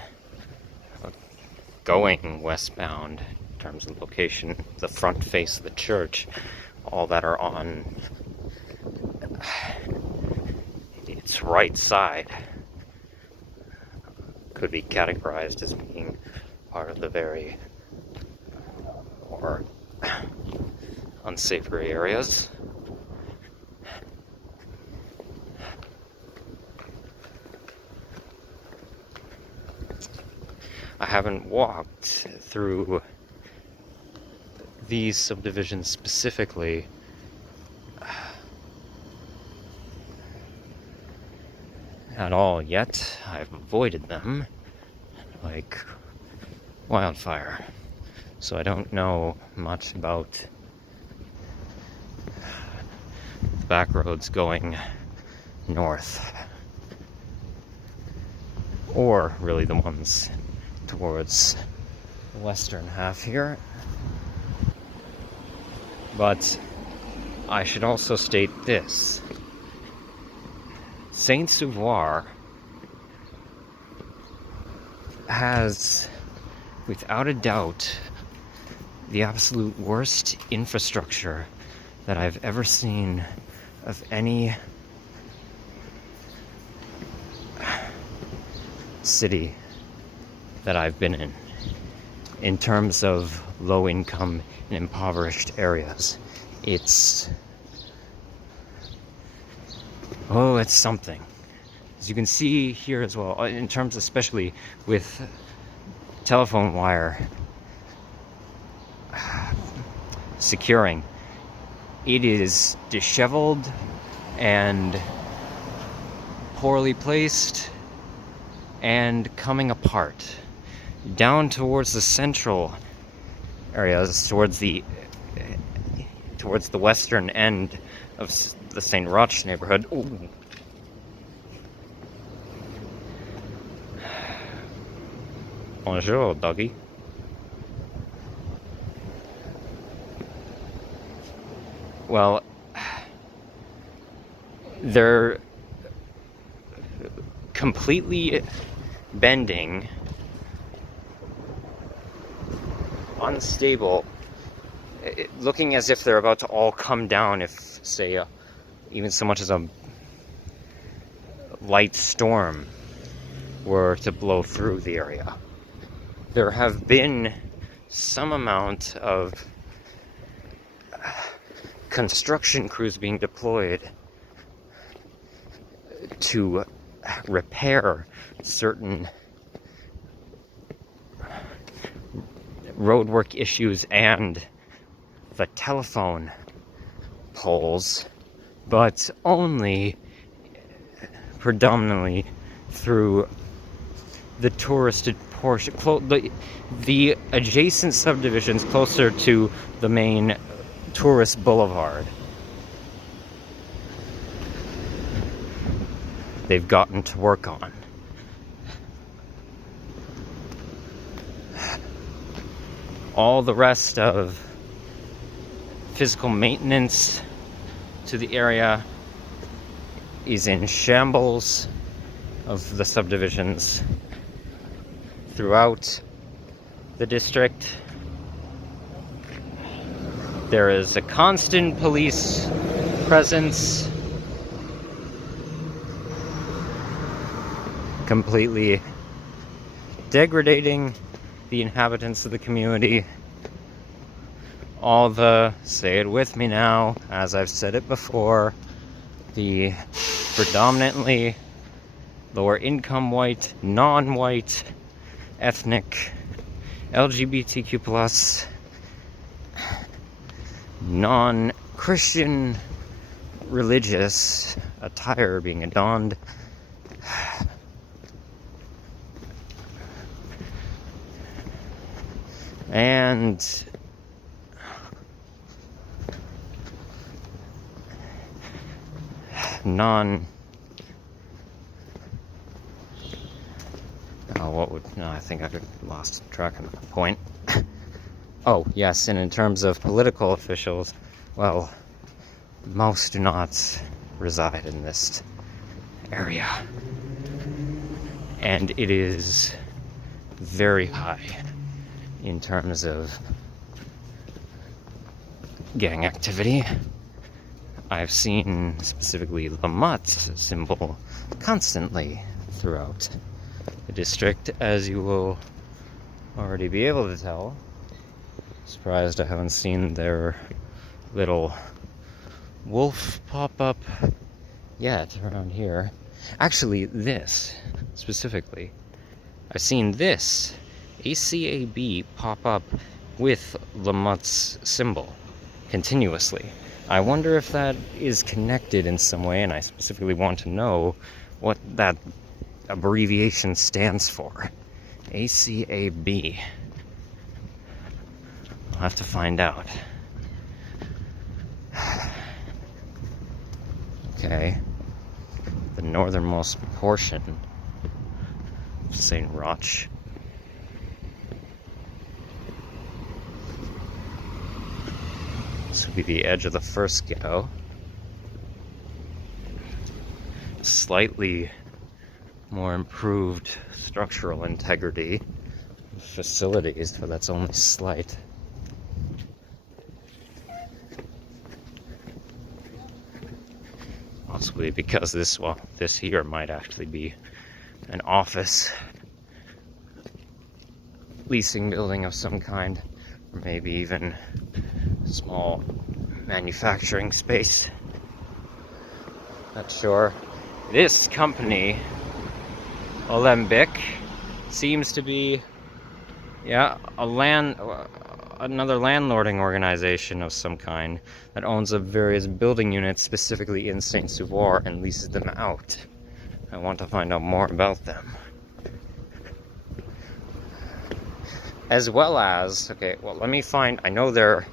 going westbound in terms of location, the front face of the church, all that are on its right side could be categorized as being part of the very or unsavory areas. I haven't walked through these subdivisions specifically at all yet. I've avoided them like wildfire. So I don't know much about the back roads going north, or really the ones towards the western half here. But I should also state this. Saint-Sauveur has, without a doubt, the absolute worst infrastructure that I've ever seen of any city that I've been in terms of low income and impoverished areas. It's something. As you can see here as well, in terms especially with telephone wire securing, it is disheveled and poorly placed and coming apart down towards the central areas, towards the western end of the St. Roch neighborhood. Ooh. Bonjour, doggy. Well, they're completely bending, unstable, looking as if they're about to all come down if, say, even so much as a light storm were to blow through the area. There have been some amount of construction crews being deployed to repair certain roadwork issues and the telephone poles, but only predominantly through the touristed portion, the adjacent subdivisions closer to the main tourist boulevard. They've gotten to work on. All the rest of physical maintenance to the area is in shambles of the subdivisions throughout the district. There is a constant police presence, completely degrading the inhabitants of the community. All the, say it with me now, as I've said it before, the predominantly lower income white, non-white, ethnic, LGBTQ plus, non-Christian religious attire being adorned. And I think I lost track of the point. Oh, yes, and in terms of political officials, well, most do not reside in this area. And it is very high in terms of gang activity. I've seen specifically the Muete symbol constantly throughout the district, as you will already be able to tell. Surprised I haven't seen their little wolf pop up yet around here. Actually, this specifically, I've seen this ACAB pop up with the Mute's symbol continuously. I wonder if that is connected in some way, and I specifically want to know what that abbreviation stands for. ACAB. I'll have to find out. Okay. The northernmost portion of St. Roch. This would be the edge of the first ghetto. Slightly more improved structural integrity facilities, but that's only slight. Possibly because this here might actually be an office leasing building of some kind, or maybe even a small manufacturing space. Not sure. This company, Olympic, seems to be, another landlording organization of some kind that owns various building units specifically in Saint-Sauveur and leases them out. I want to find out more about them. As well as, let me find, I know their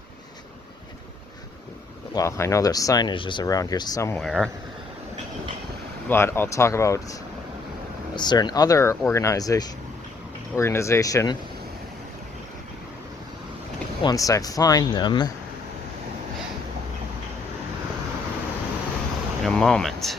signage is around here somewhere, but I'll talk about a certain other organization once I find them in a moment.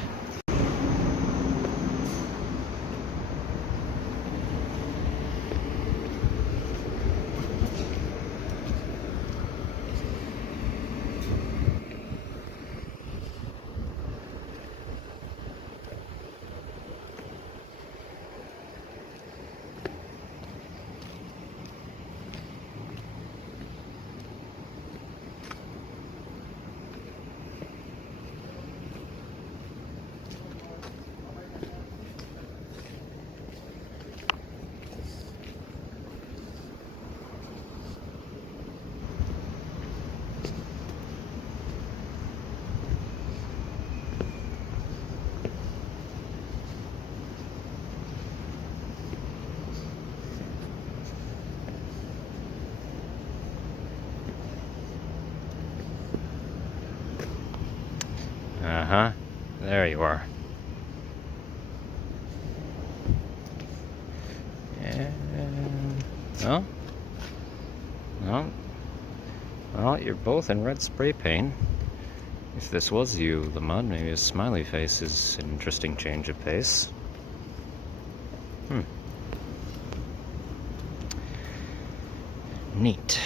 There you are. And, well, you're both in red spray paint. If this was you, the mud, maybe a smiley face is an interesting change of pace. Neat.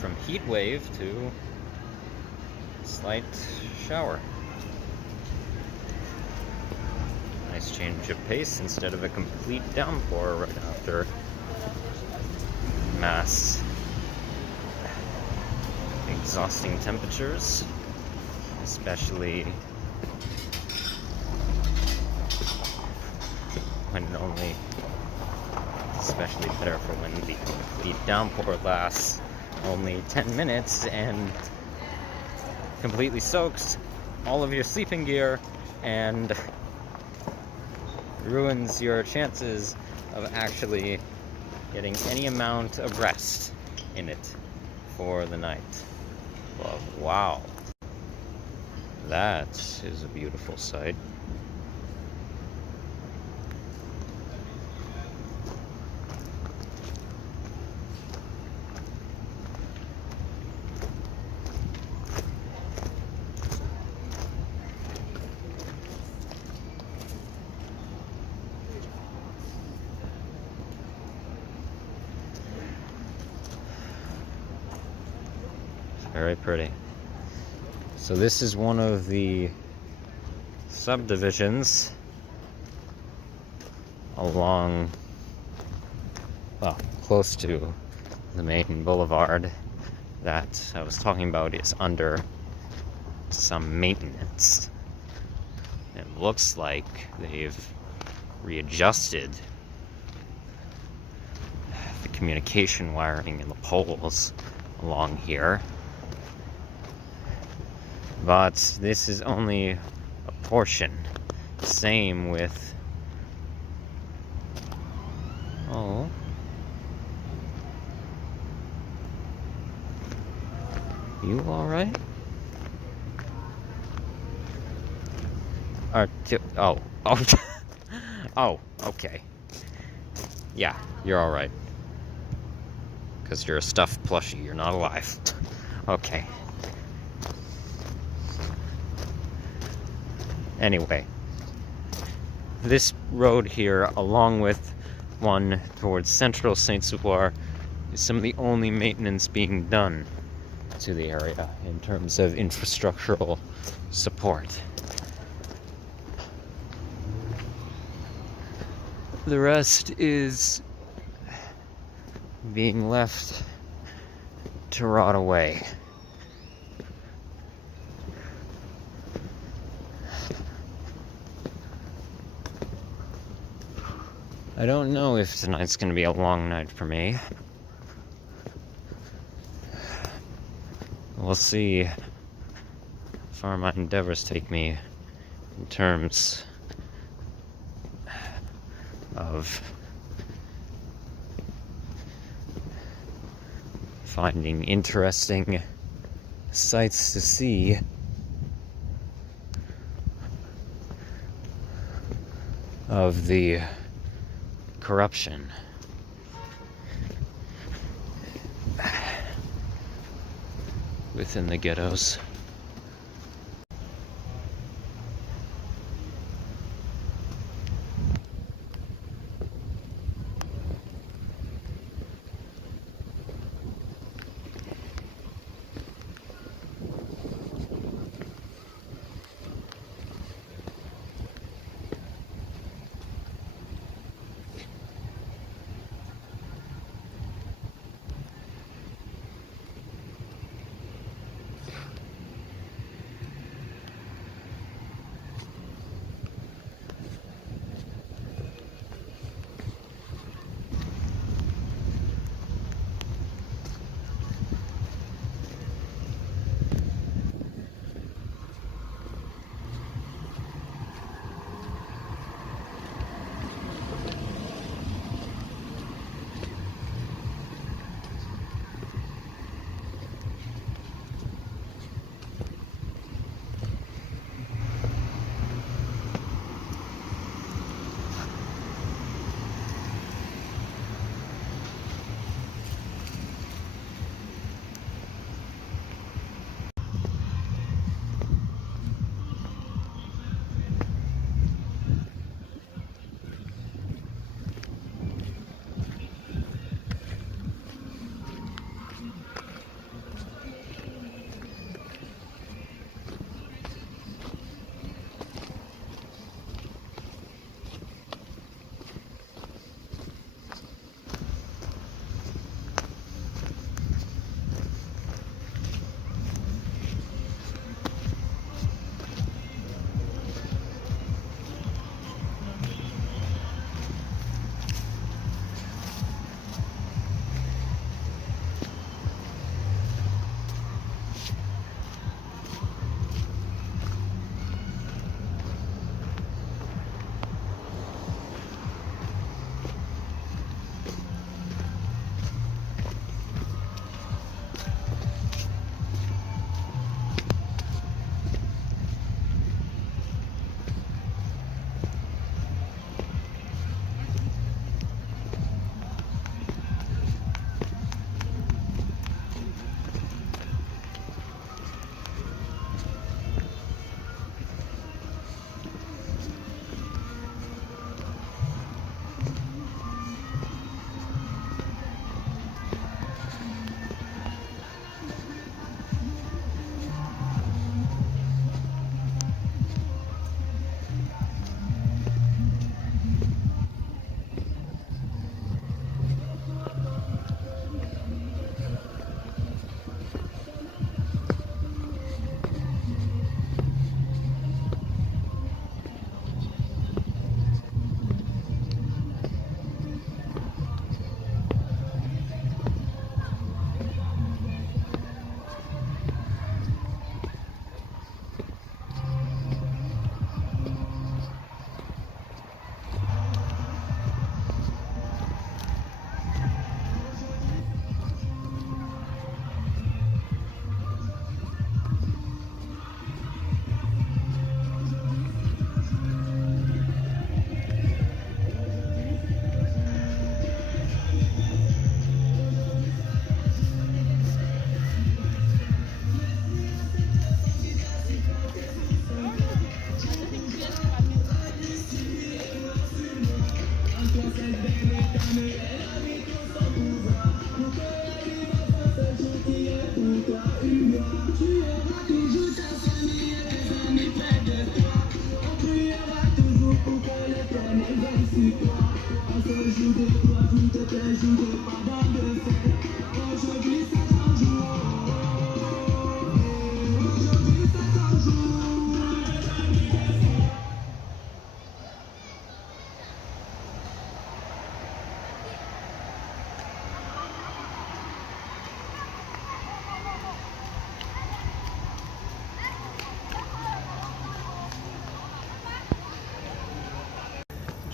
From heat wave to slight shower. Nice change of pace instead of a complete downpour right after mass exhausting temperatures, especially better for when the complete downpour lasts only 10 minutes and completely soaks all of your sleeping gear and ruins your chances of actually getting any amount of rest in it for the night. Well, wow. That is a beautiful sight. Very pretty. So this is one of the subdivisions along, well, close to the main boulevard that I was talking about is under some maintenance. It looks like they've readjusted the communication wiring and the poles along here. But this is only a portion. Same with... Oh. You alright? Oh. Oh. Oh, okay. Yeah, you're alright. Because you're a stuffed plushie, you're not alive. Okay. Anyway. This road here, along with one towards central Saint-Sauveur, is some of the only maintenance being done to the area in terms of infrastructural support. The rest is being left to rot away. I don't know if tonight's gonna be a long night for me. We'll see how far my endeavors take me in terms of finding interesting sights to see. Of the corruption. Within the ghettos.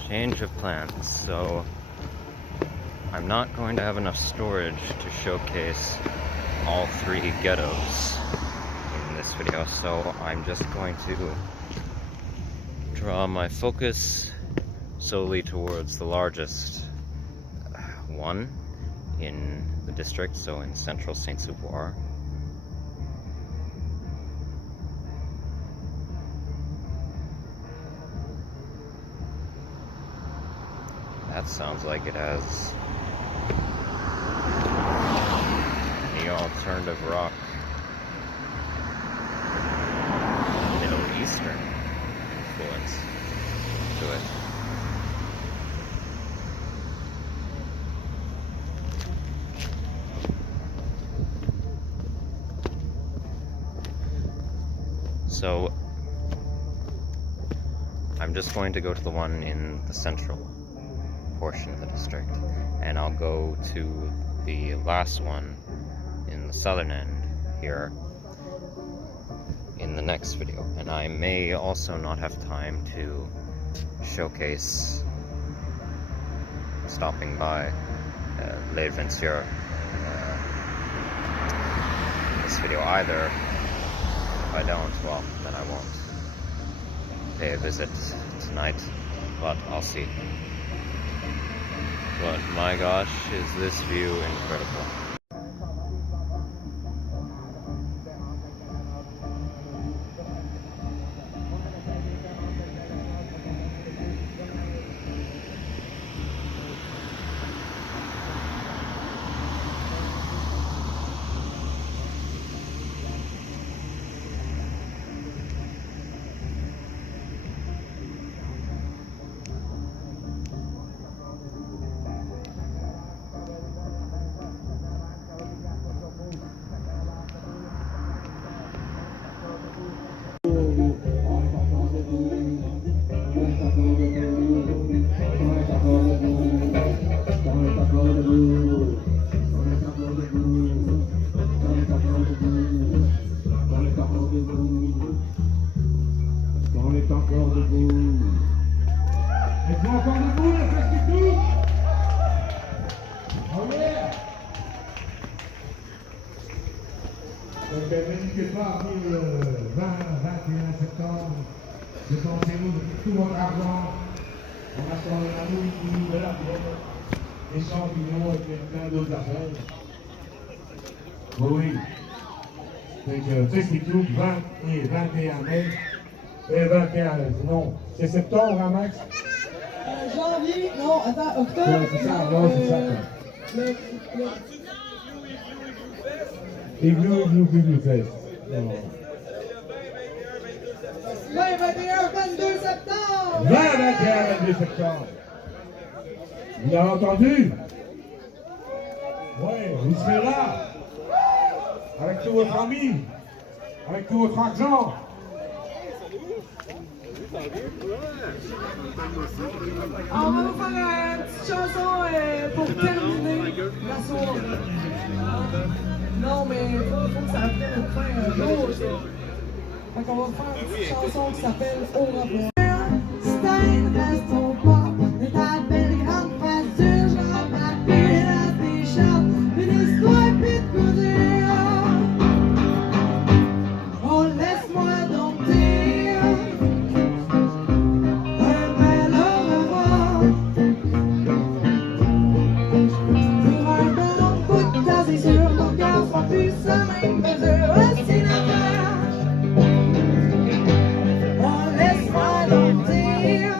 Change of plans. So I'm not going to have enough storage to showcase all 3 ghettos in this video, so I'm just going to draw my focus solely towards the largest one in the district, so in central Saint-Sauveur. That sounds like it has neo-alternative rock, Middle Eastern influence to it. So I'm just going to go to the one in the central portion of the district, and I'll go to the last one in the southern end here in the next video. And I may also not have time to showcase stopping by Les Ventures in this video either. If I don't, well, then I won't pay a visit tonight, but I'll see. But my gosh, is this view incredible. Donc, manifestement, après le 20-21 septembre, dépensez-vous tout votre argent en achetant de la nourriture, de la bière, des champignons et plein d'autres affaires. Oui. Donc, c'est tout, 20 et 21 mai. Et 21, non, c'est septembre, hein, Max? Janvier, non, attends, octobre. Ouais, c'est ça, non, c'est ça. Igloo Fest. 20, 21, 22 septembre! 20, 21, 22 septembre. Vous l'avez entendu? Oui, vous serez là. Avec toute votre famille. Avec tout votre argent. On va vous faire une petite chanson pour terminer la soirée. Non, mais il faut que ça prenne une fin un jour. Fait qu'on va faire une petite chanson qui s'appelle Au revoir. Destain, restons pas, de ta belle grande face dure, je remarque plus dans tes chants, une histoire pis de courir. Oh, laisse-moi donc dire un bel au revoir. Pour un bon bout de temps, c'est sûr, ton cœur sera plus sa même mesure. Voici l'affaire. Oh, laisse-moi donc dire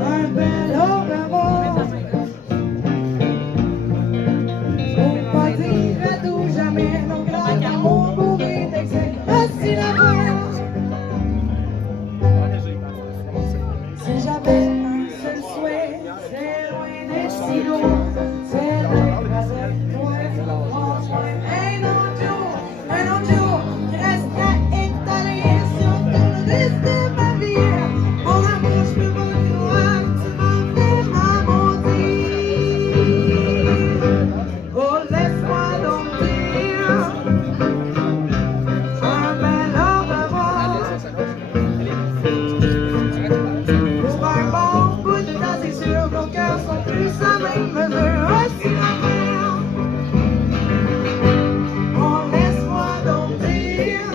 un bel au revoir. cœurs sont plus à même mesure, aussi la mer. Oh, laisse-moi donc dire.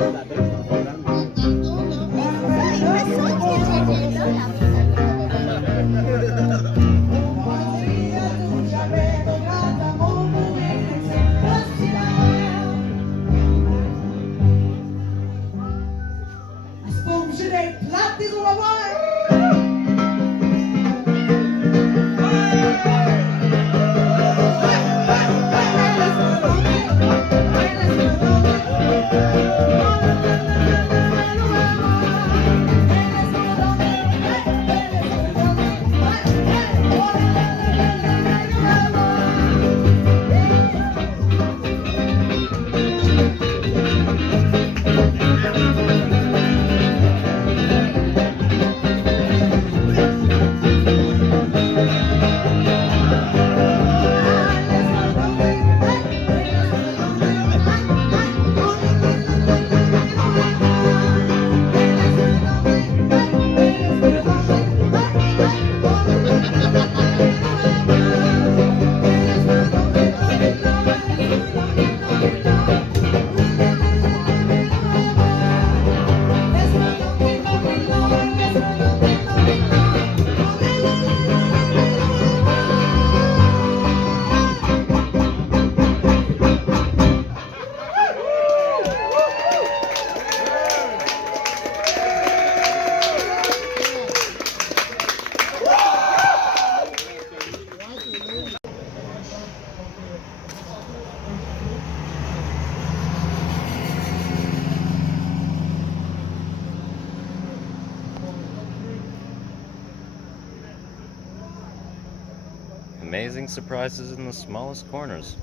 C'est pas obligé d'être plate, des on va voir. Amazing surprises in the smallest corners.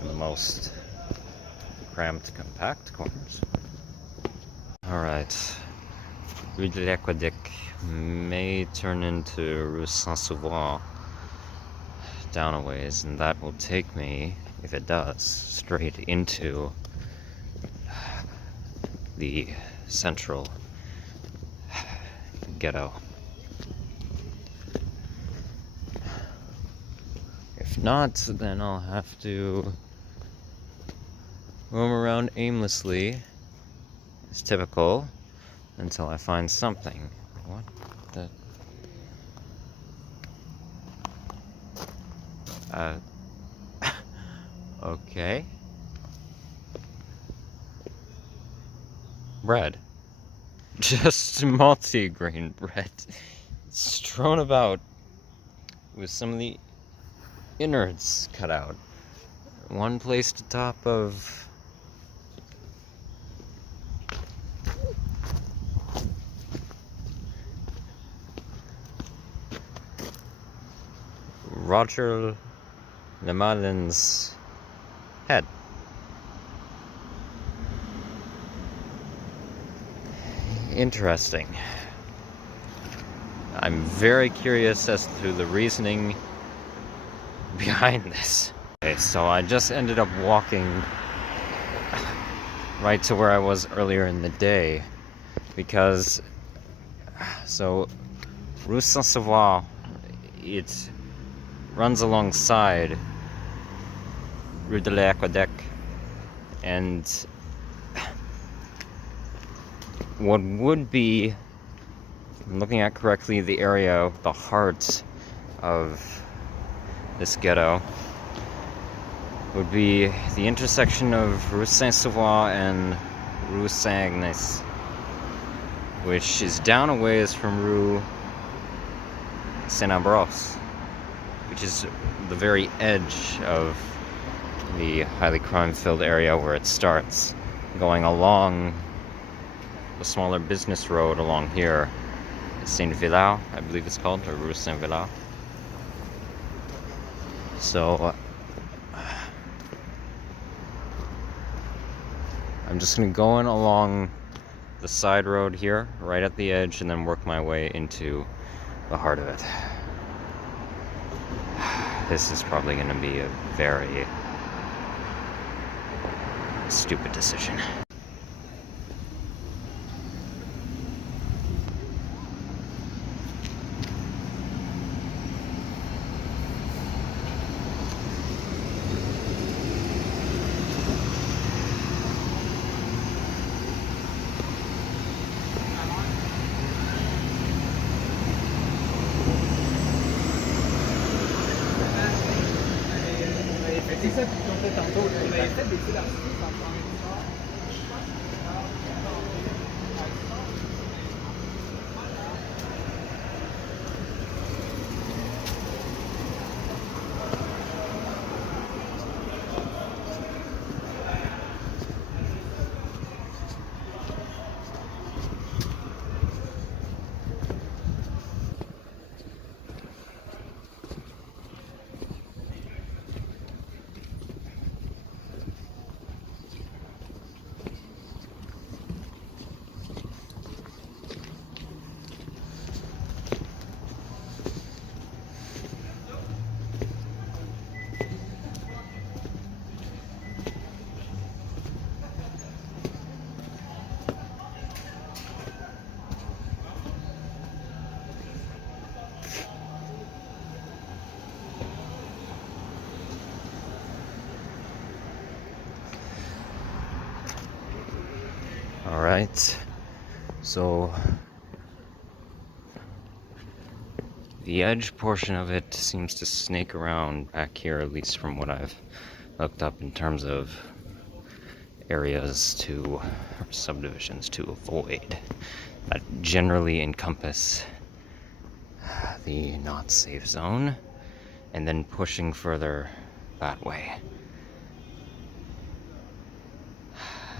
And the most cramped, compact corners. Alright. Rue de l'Aqueduc may turn into Rue Saint-Sauveur down a ways, and that will take me, if it does, straight into the central ghetto. If not, then I'll have to roam around aimlessly, as typical, until I find something. What the... okay. Bread. Just multi-grain bread. Strewn about with some of the innards cut out. One placed atop of Roger Lemalin's head. Interesting. I'm very curious as to the reasoning behind this. Okay, so I just ended up walking right to where I was earlier in the day because Rue Saint-Sauveur, it runs alongside Rue de l'Aqueduc, and what would be, if I'm looking at correctly, the area, the heart of this ghetto would be the intersection of Rue Saint-Sauveur and Rue Saint-Agnes, which is down a ways from Rue Saint-Ambroise, which is the very edge of the highly crime-filled area where it starts, going along the smaller business road along here, Saint-Villard, I believe it's called, or Rue Saint-Villard. So I'm just gonna go in along the side road here, right at the edge, and then work my way into the heart of it. This is probably gonna be a very stupid decision. c'est ça qu'ils ont fait tantôt. Il avait fait baisser la vitesse en temps. Alright, so the edge portion of it seems to snake around back here, at least from what I've looked up in terms of areas to, or subdivisions to avoid, that generally encompass the not safe zone, and then pushing further that way.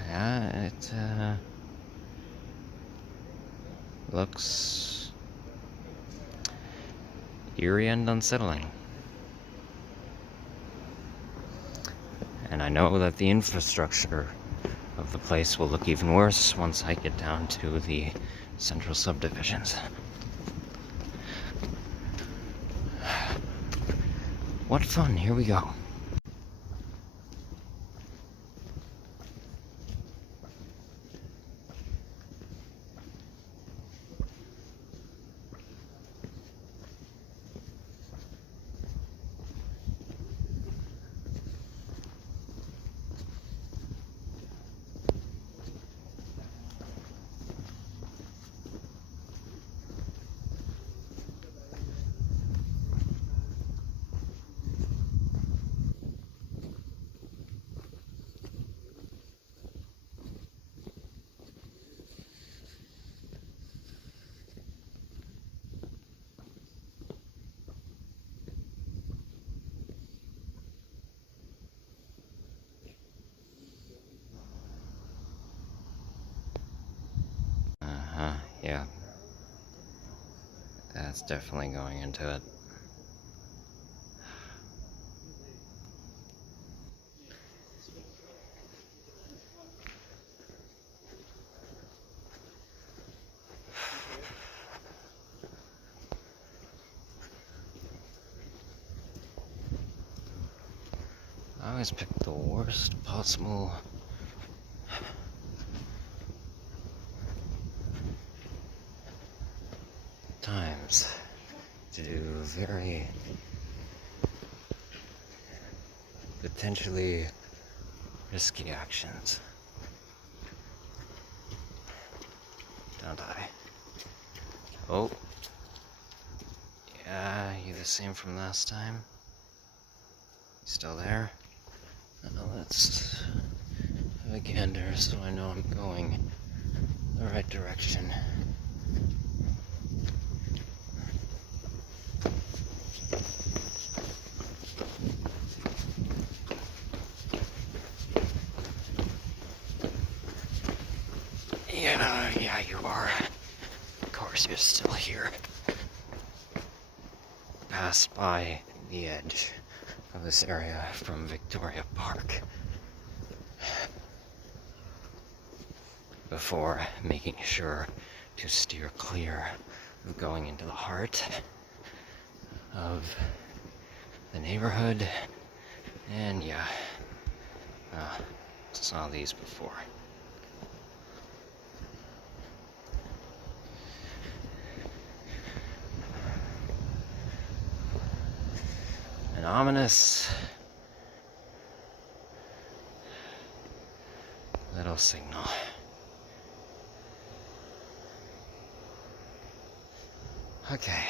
Yeah, it looks eerie and unsettling. And I know that the infrastructure of the place will look even worse once I get down to the central subdivisions. What fun, here we go. Yeah. That's definitely going into it. I always pick the worst possible times to do very potentially risky actions. Don't I? Oh. Yeah, you the same from last time? You still there? Let's have a gander so I know I'm going the right direction. Yeah, you are. Of course you're still here. Passed by the edge of this area from Victoria Park before making sure to steer clear of going into the heart of the neighborhood. And yeah, saw these before. An ominous little signal. Okay.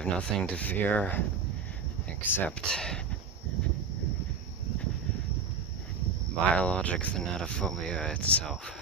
have nothing to fear except biologic thanatophobia itself.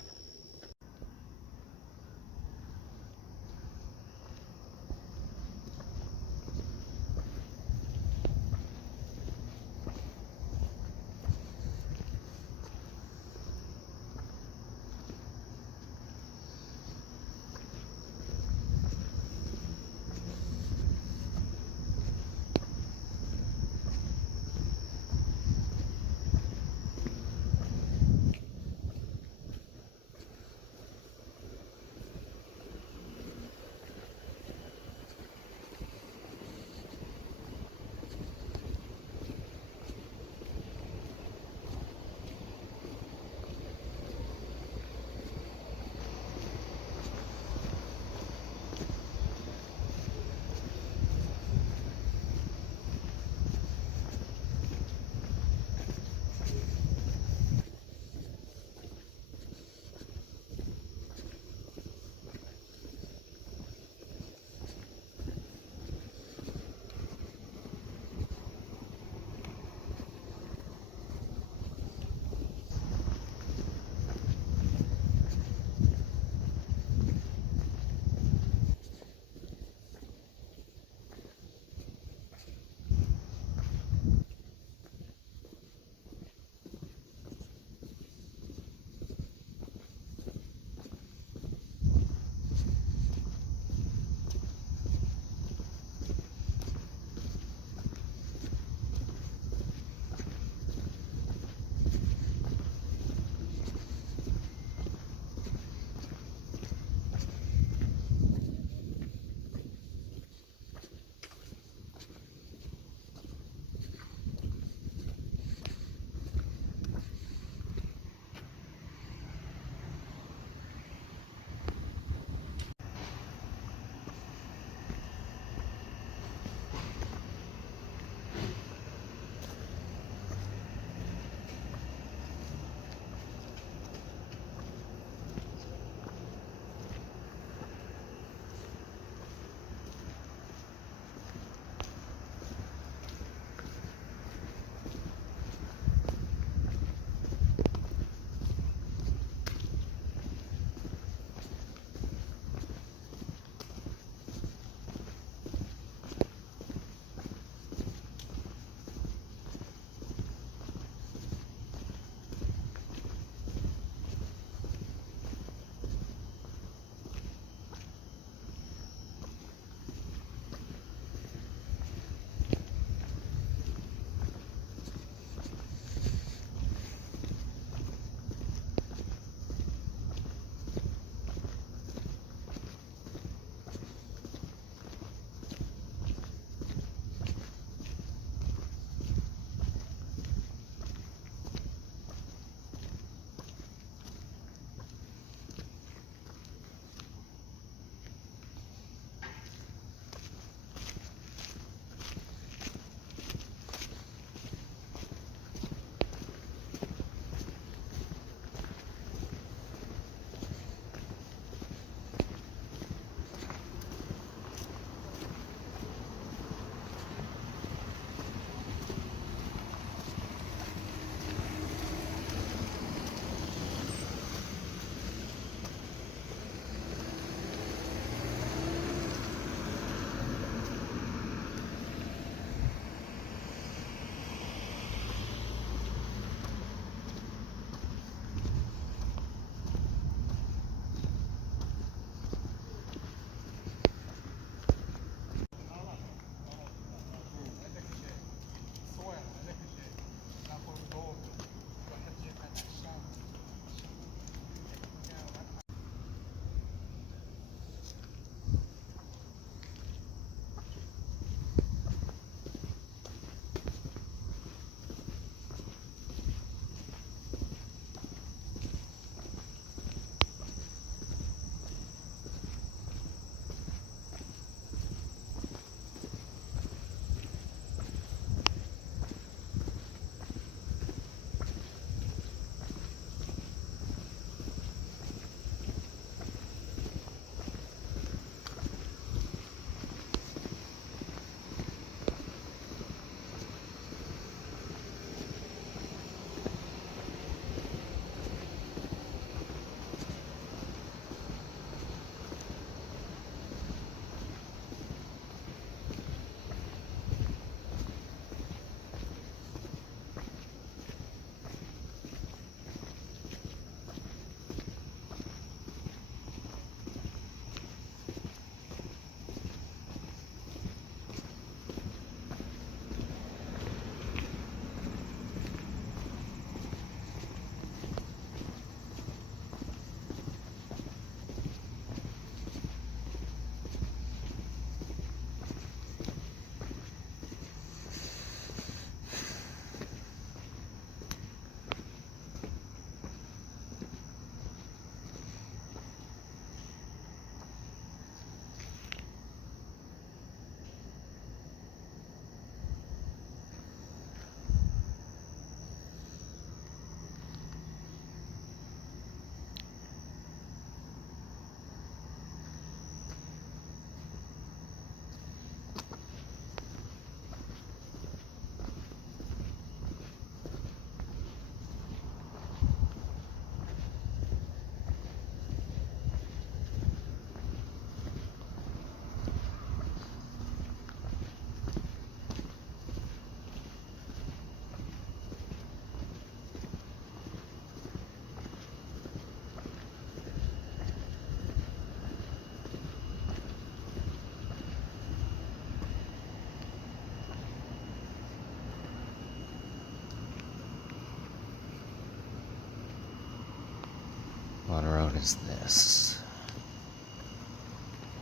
is this?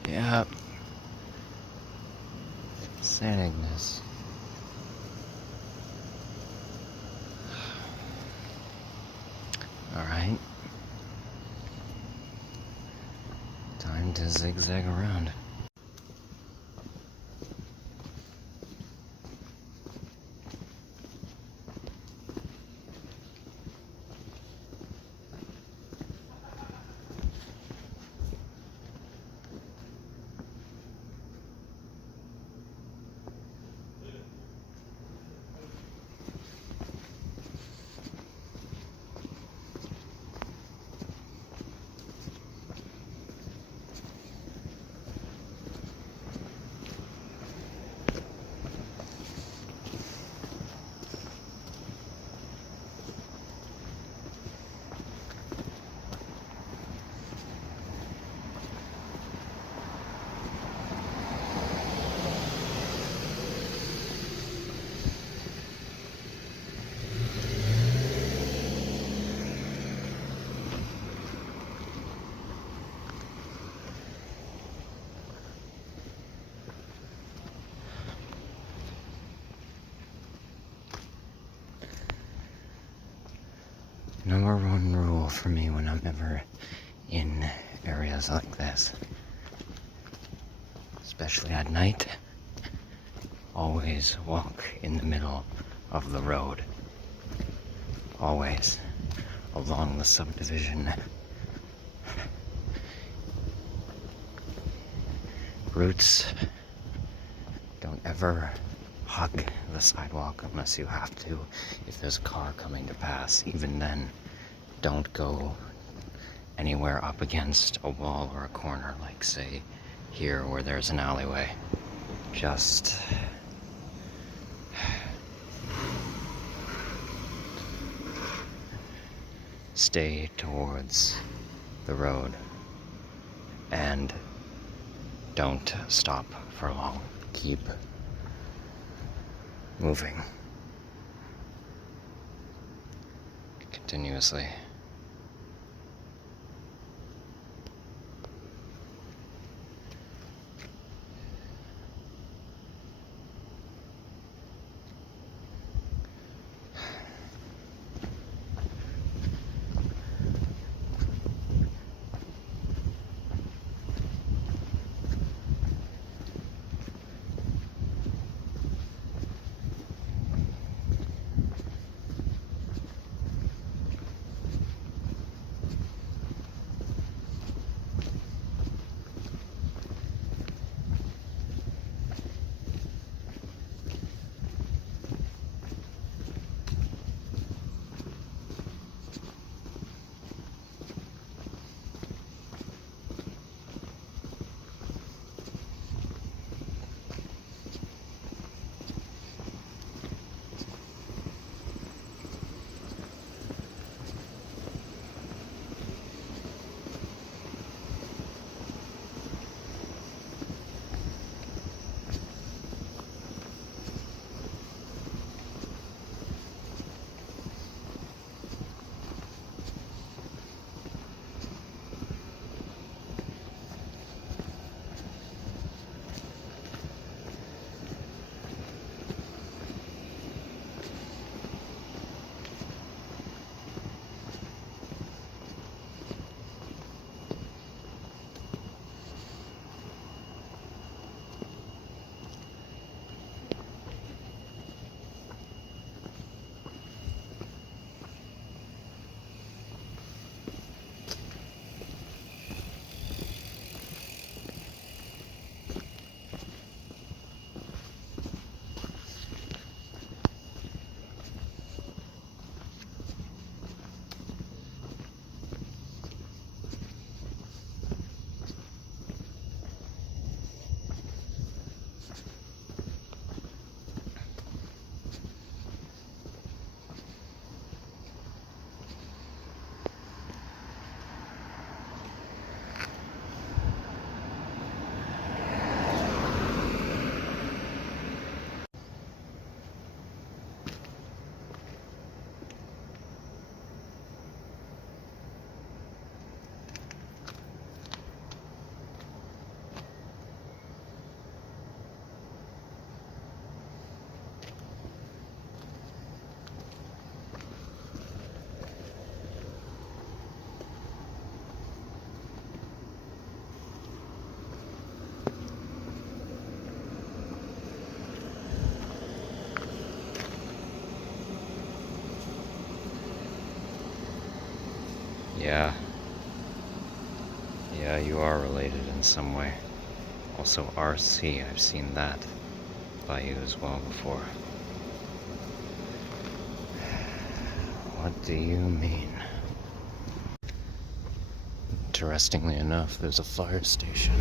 Yep. St. Ignace. Alright. Time to zigzag around. Number one rule for me when I'm ever in areas like this, especially at night, always walk in the middle of the road. Always along the subdivision routes. Don't ever hug the sidewalk unless you have to. If there's a car coming to pass, even then, don't go anywhere up against a wall or a corner, like say here where there's an alleyway. Just stay towards the road and don't stop for long. Keep moving continuously. Yeah. Yeah, you are related in some way. Also RC, I've seen that by you as well before. What do you mean? Interestingly enough, there's a fire station.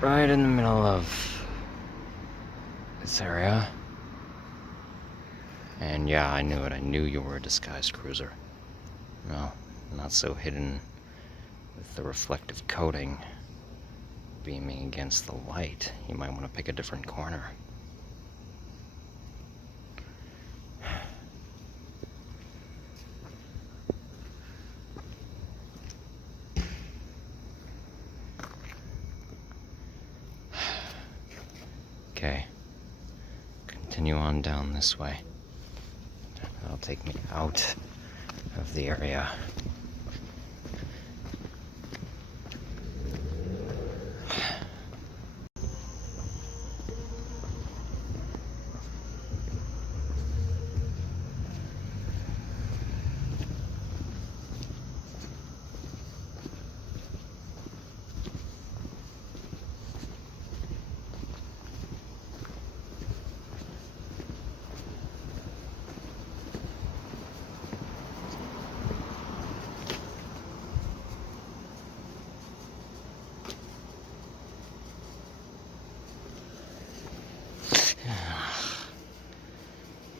Right in the middle of this area. And yeah, I knew it. I knew you were a disguised cruiser. Well, not so hidden with the reflective coating beaming against the light. You might want to pick a different corner. Okay, continue on down this way. That'll take me out of the area.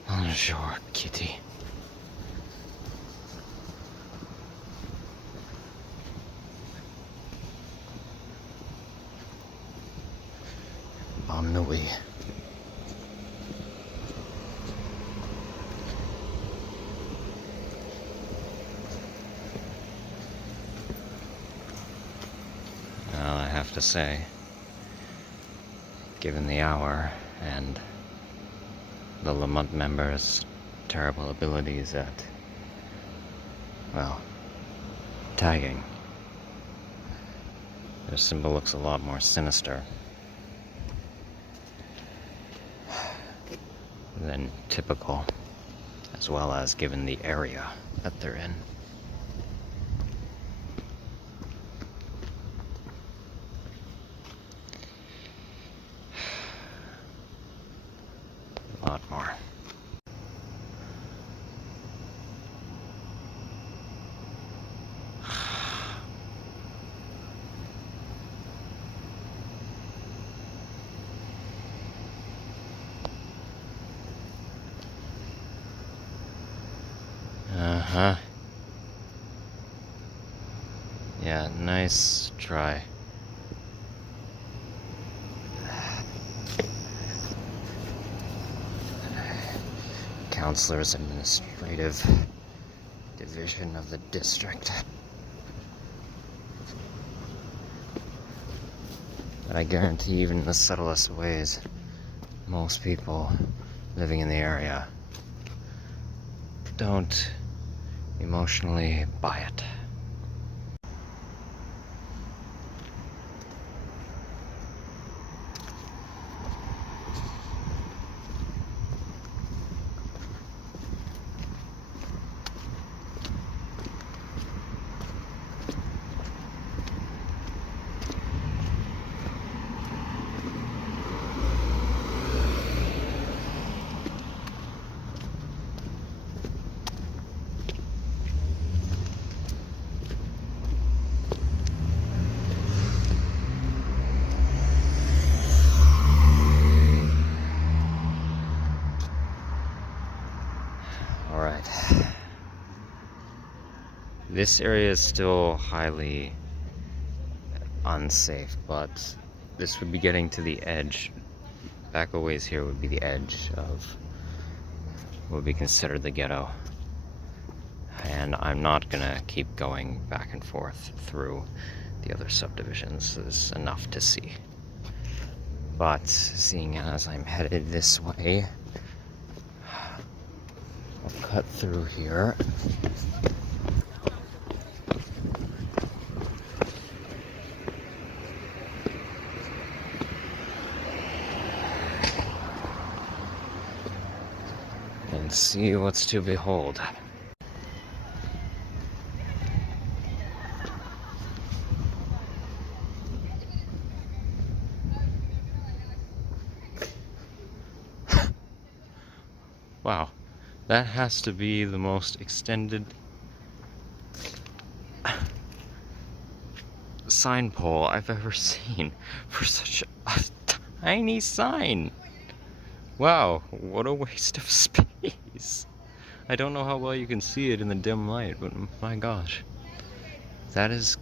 Bonjour, kitty. Bonne nuit. Well, I have to say, given the hour and the Lamont members' terrible abilities at, well, tagging, their symbol looks a lot more sinister than typical, as well as given the area that they're in. A lot more. Uh-huh. Yeah, nice try. Counselor's Administrative Division of the district. But I guarantee even in the subtlest ways, most people living in the area don't emotionally buy it. Alright. This area is still highly unsafe, but this would be getting to the edge. Back a ways here would be the edge of what would be considered the ghetto. And I'm not gonna keep going back and forth through the other subdivisions. There's enough to see. But seeing as I'm headed this way, I'll cut through here. see what's to behold. Wow, that has to be the most extended sign pole I've ever seen for such a tiny sign. Wow, what a waste of space. I don't know how well you can see it in the dim light, but my gosh, that is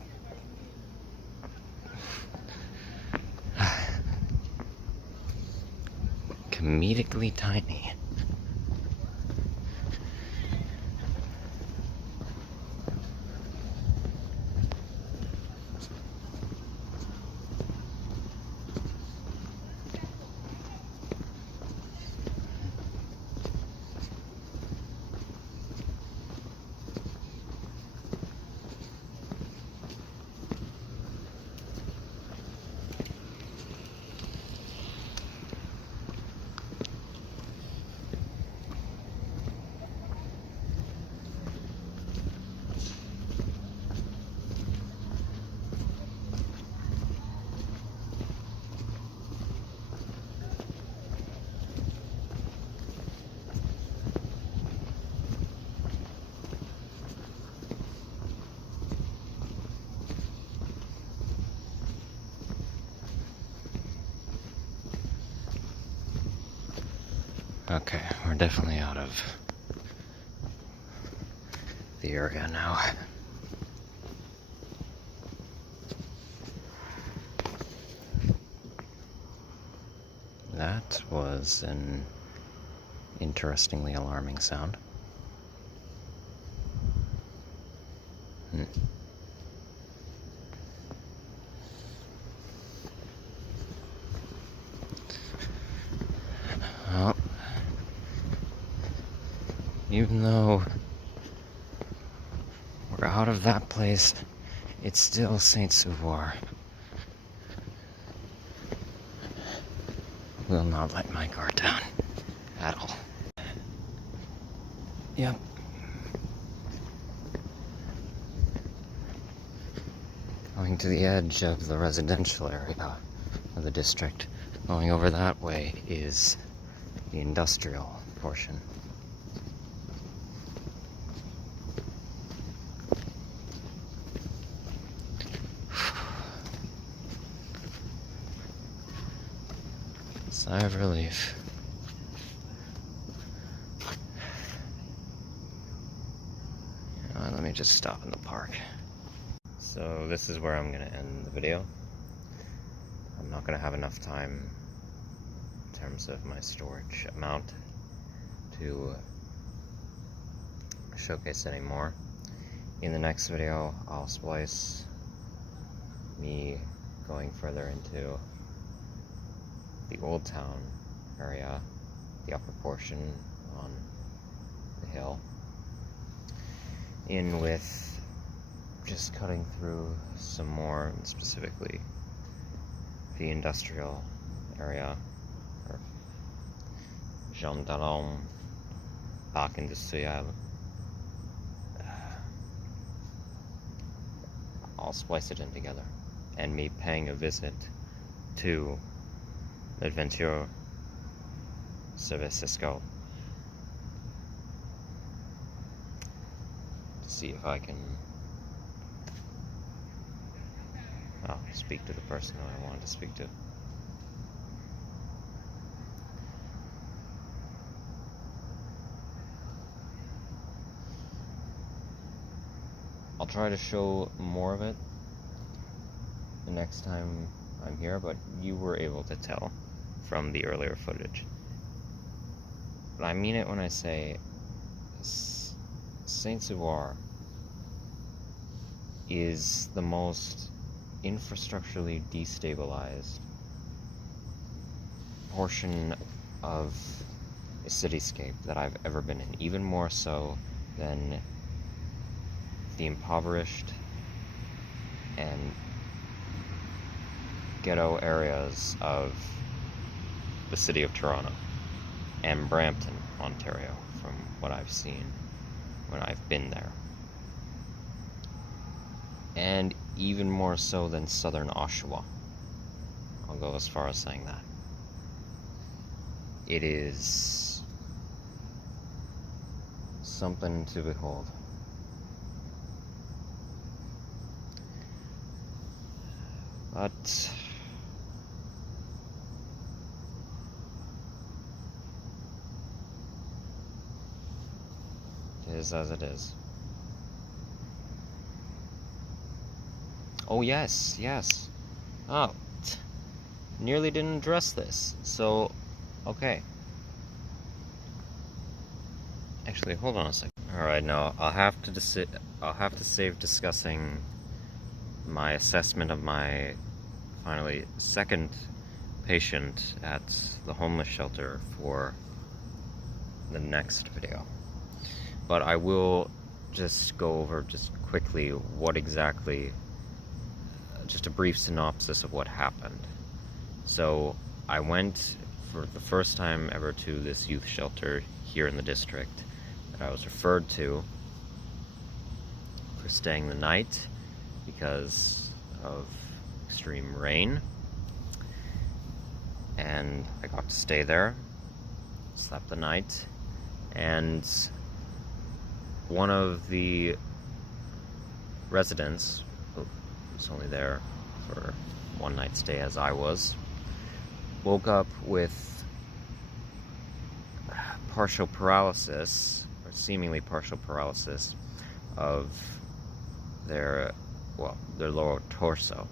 comedically tiny. Okay, we're definitely out of the area now. That was an interestingly alarming sound. Well, even though we're out of that place, it's still Saint-Sauveur. Will not let my guard down at all. Yep. Going to the edge of the residential area of the district. Going over that way is the industrial portion. Sigh of relief. Let me just stop in the park. So this is where I'm going to end the video. I'm not going to have enough time in terms of my storage amount to showcase anymore. In the next video, I'll splice me going further into the Old Town area, the upper portion on the hill, in with just cutting through some more, specifically the industrial area, or gendarme parc industriel. I'll splice it in together, and me paying a visit to Adventure Servicesco to see if I can speak to the person that I wanted to speak to. I'll try to show more of it the next time I'm here, but you were able to tell from the earlier footage. But I mean it when I say Saint-Sauveur is the most infrastructurally destabilized portion of a cityscape that I've ever been in, even more so than the impoverished and ghetto areas of the city of Toronto and Brampton, Ontario, from what I've seen when I've been there. And even more so than southern Oshawa. I'll go as far as saying that. It is something to behold. But it is as it is. Oh yes, yes. Oh, nearly didn't address this. So, okay. Actually, hold on a second. All right, now I'll have to save discussing my assessment of my finally second patient at the homeless shelter for the next video. But I will just go over just quickly what exactly, just a brief synopsis of what happened. So I went for the first time ever to this youth shelter here in the district that I was referred to for staying the night because of extreme rain. And I got to stay there, slept the night, and one of the residents, who was only there for one night stay as I was, woke up with partial paralysis, or seemingly partial paralysis, of their lower torso.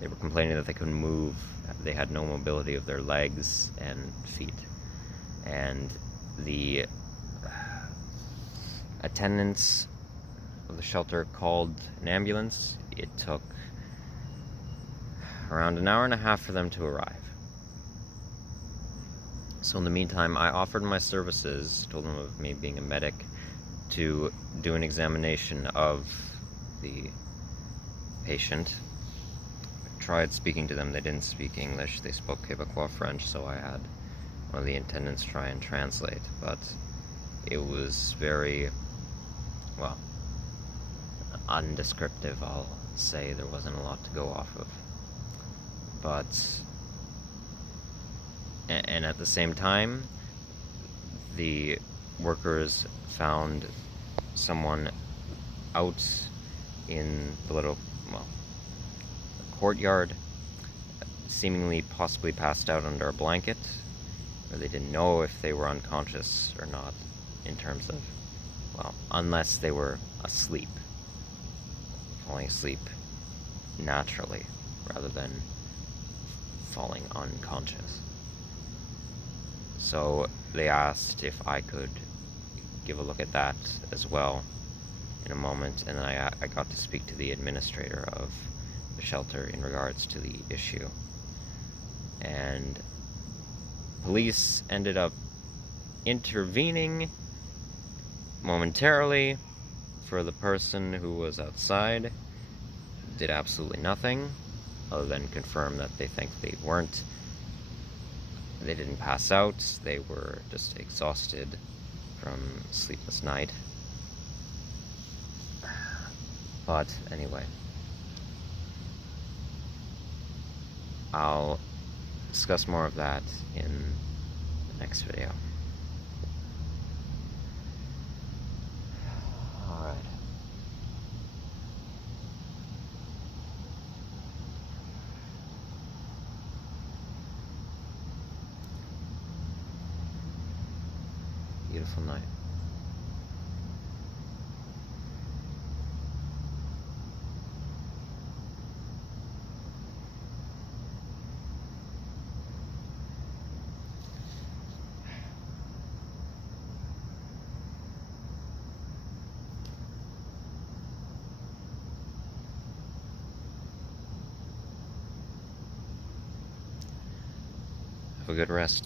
They were complaining that they couldn't move, they had no mobility of their legs and feet. And the attendants of the shelter called an ambulance. It took around an hour and a half for them to arrive. So in the meantime, I offered my services, told them of me being a medic, to do an examination of the patient. I tried speaking to them. They didn't speak English. They spoke Quebecois French, so I had one of the attendants try and translate. But it was very, well, undescriptive, I'll say. There wasn't a lot to go off of. But, and at the same time, the workers found someone out in the little, well, courtyard, seemingly possibly passed out under a blanket, or they didn't know if they were unconscious or not, in terms of, well, unless they were asleep, falling asleep naturally, rather than falling unconscious. So they asked if I could give a look at that as well in a moment, and then I got to speak to the administrator of the shelter in regards to the issue. And police ended up intervening momentarily for the person who was outside. Did absolutely nothing other than confirm that they think they didn't pass out, they were just exhausted from a sleepless night. But anyway, I'll discuss more of that in the next video. Alright. Beautiful night. Have a good rest.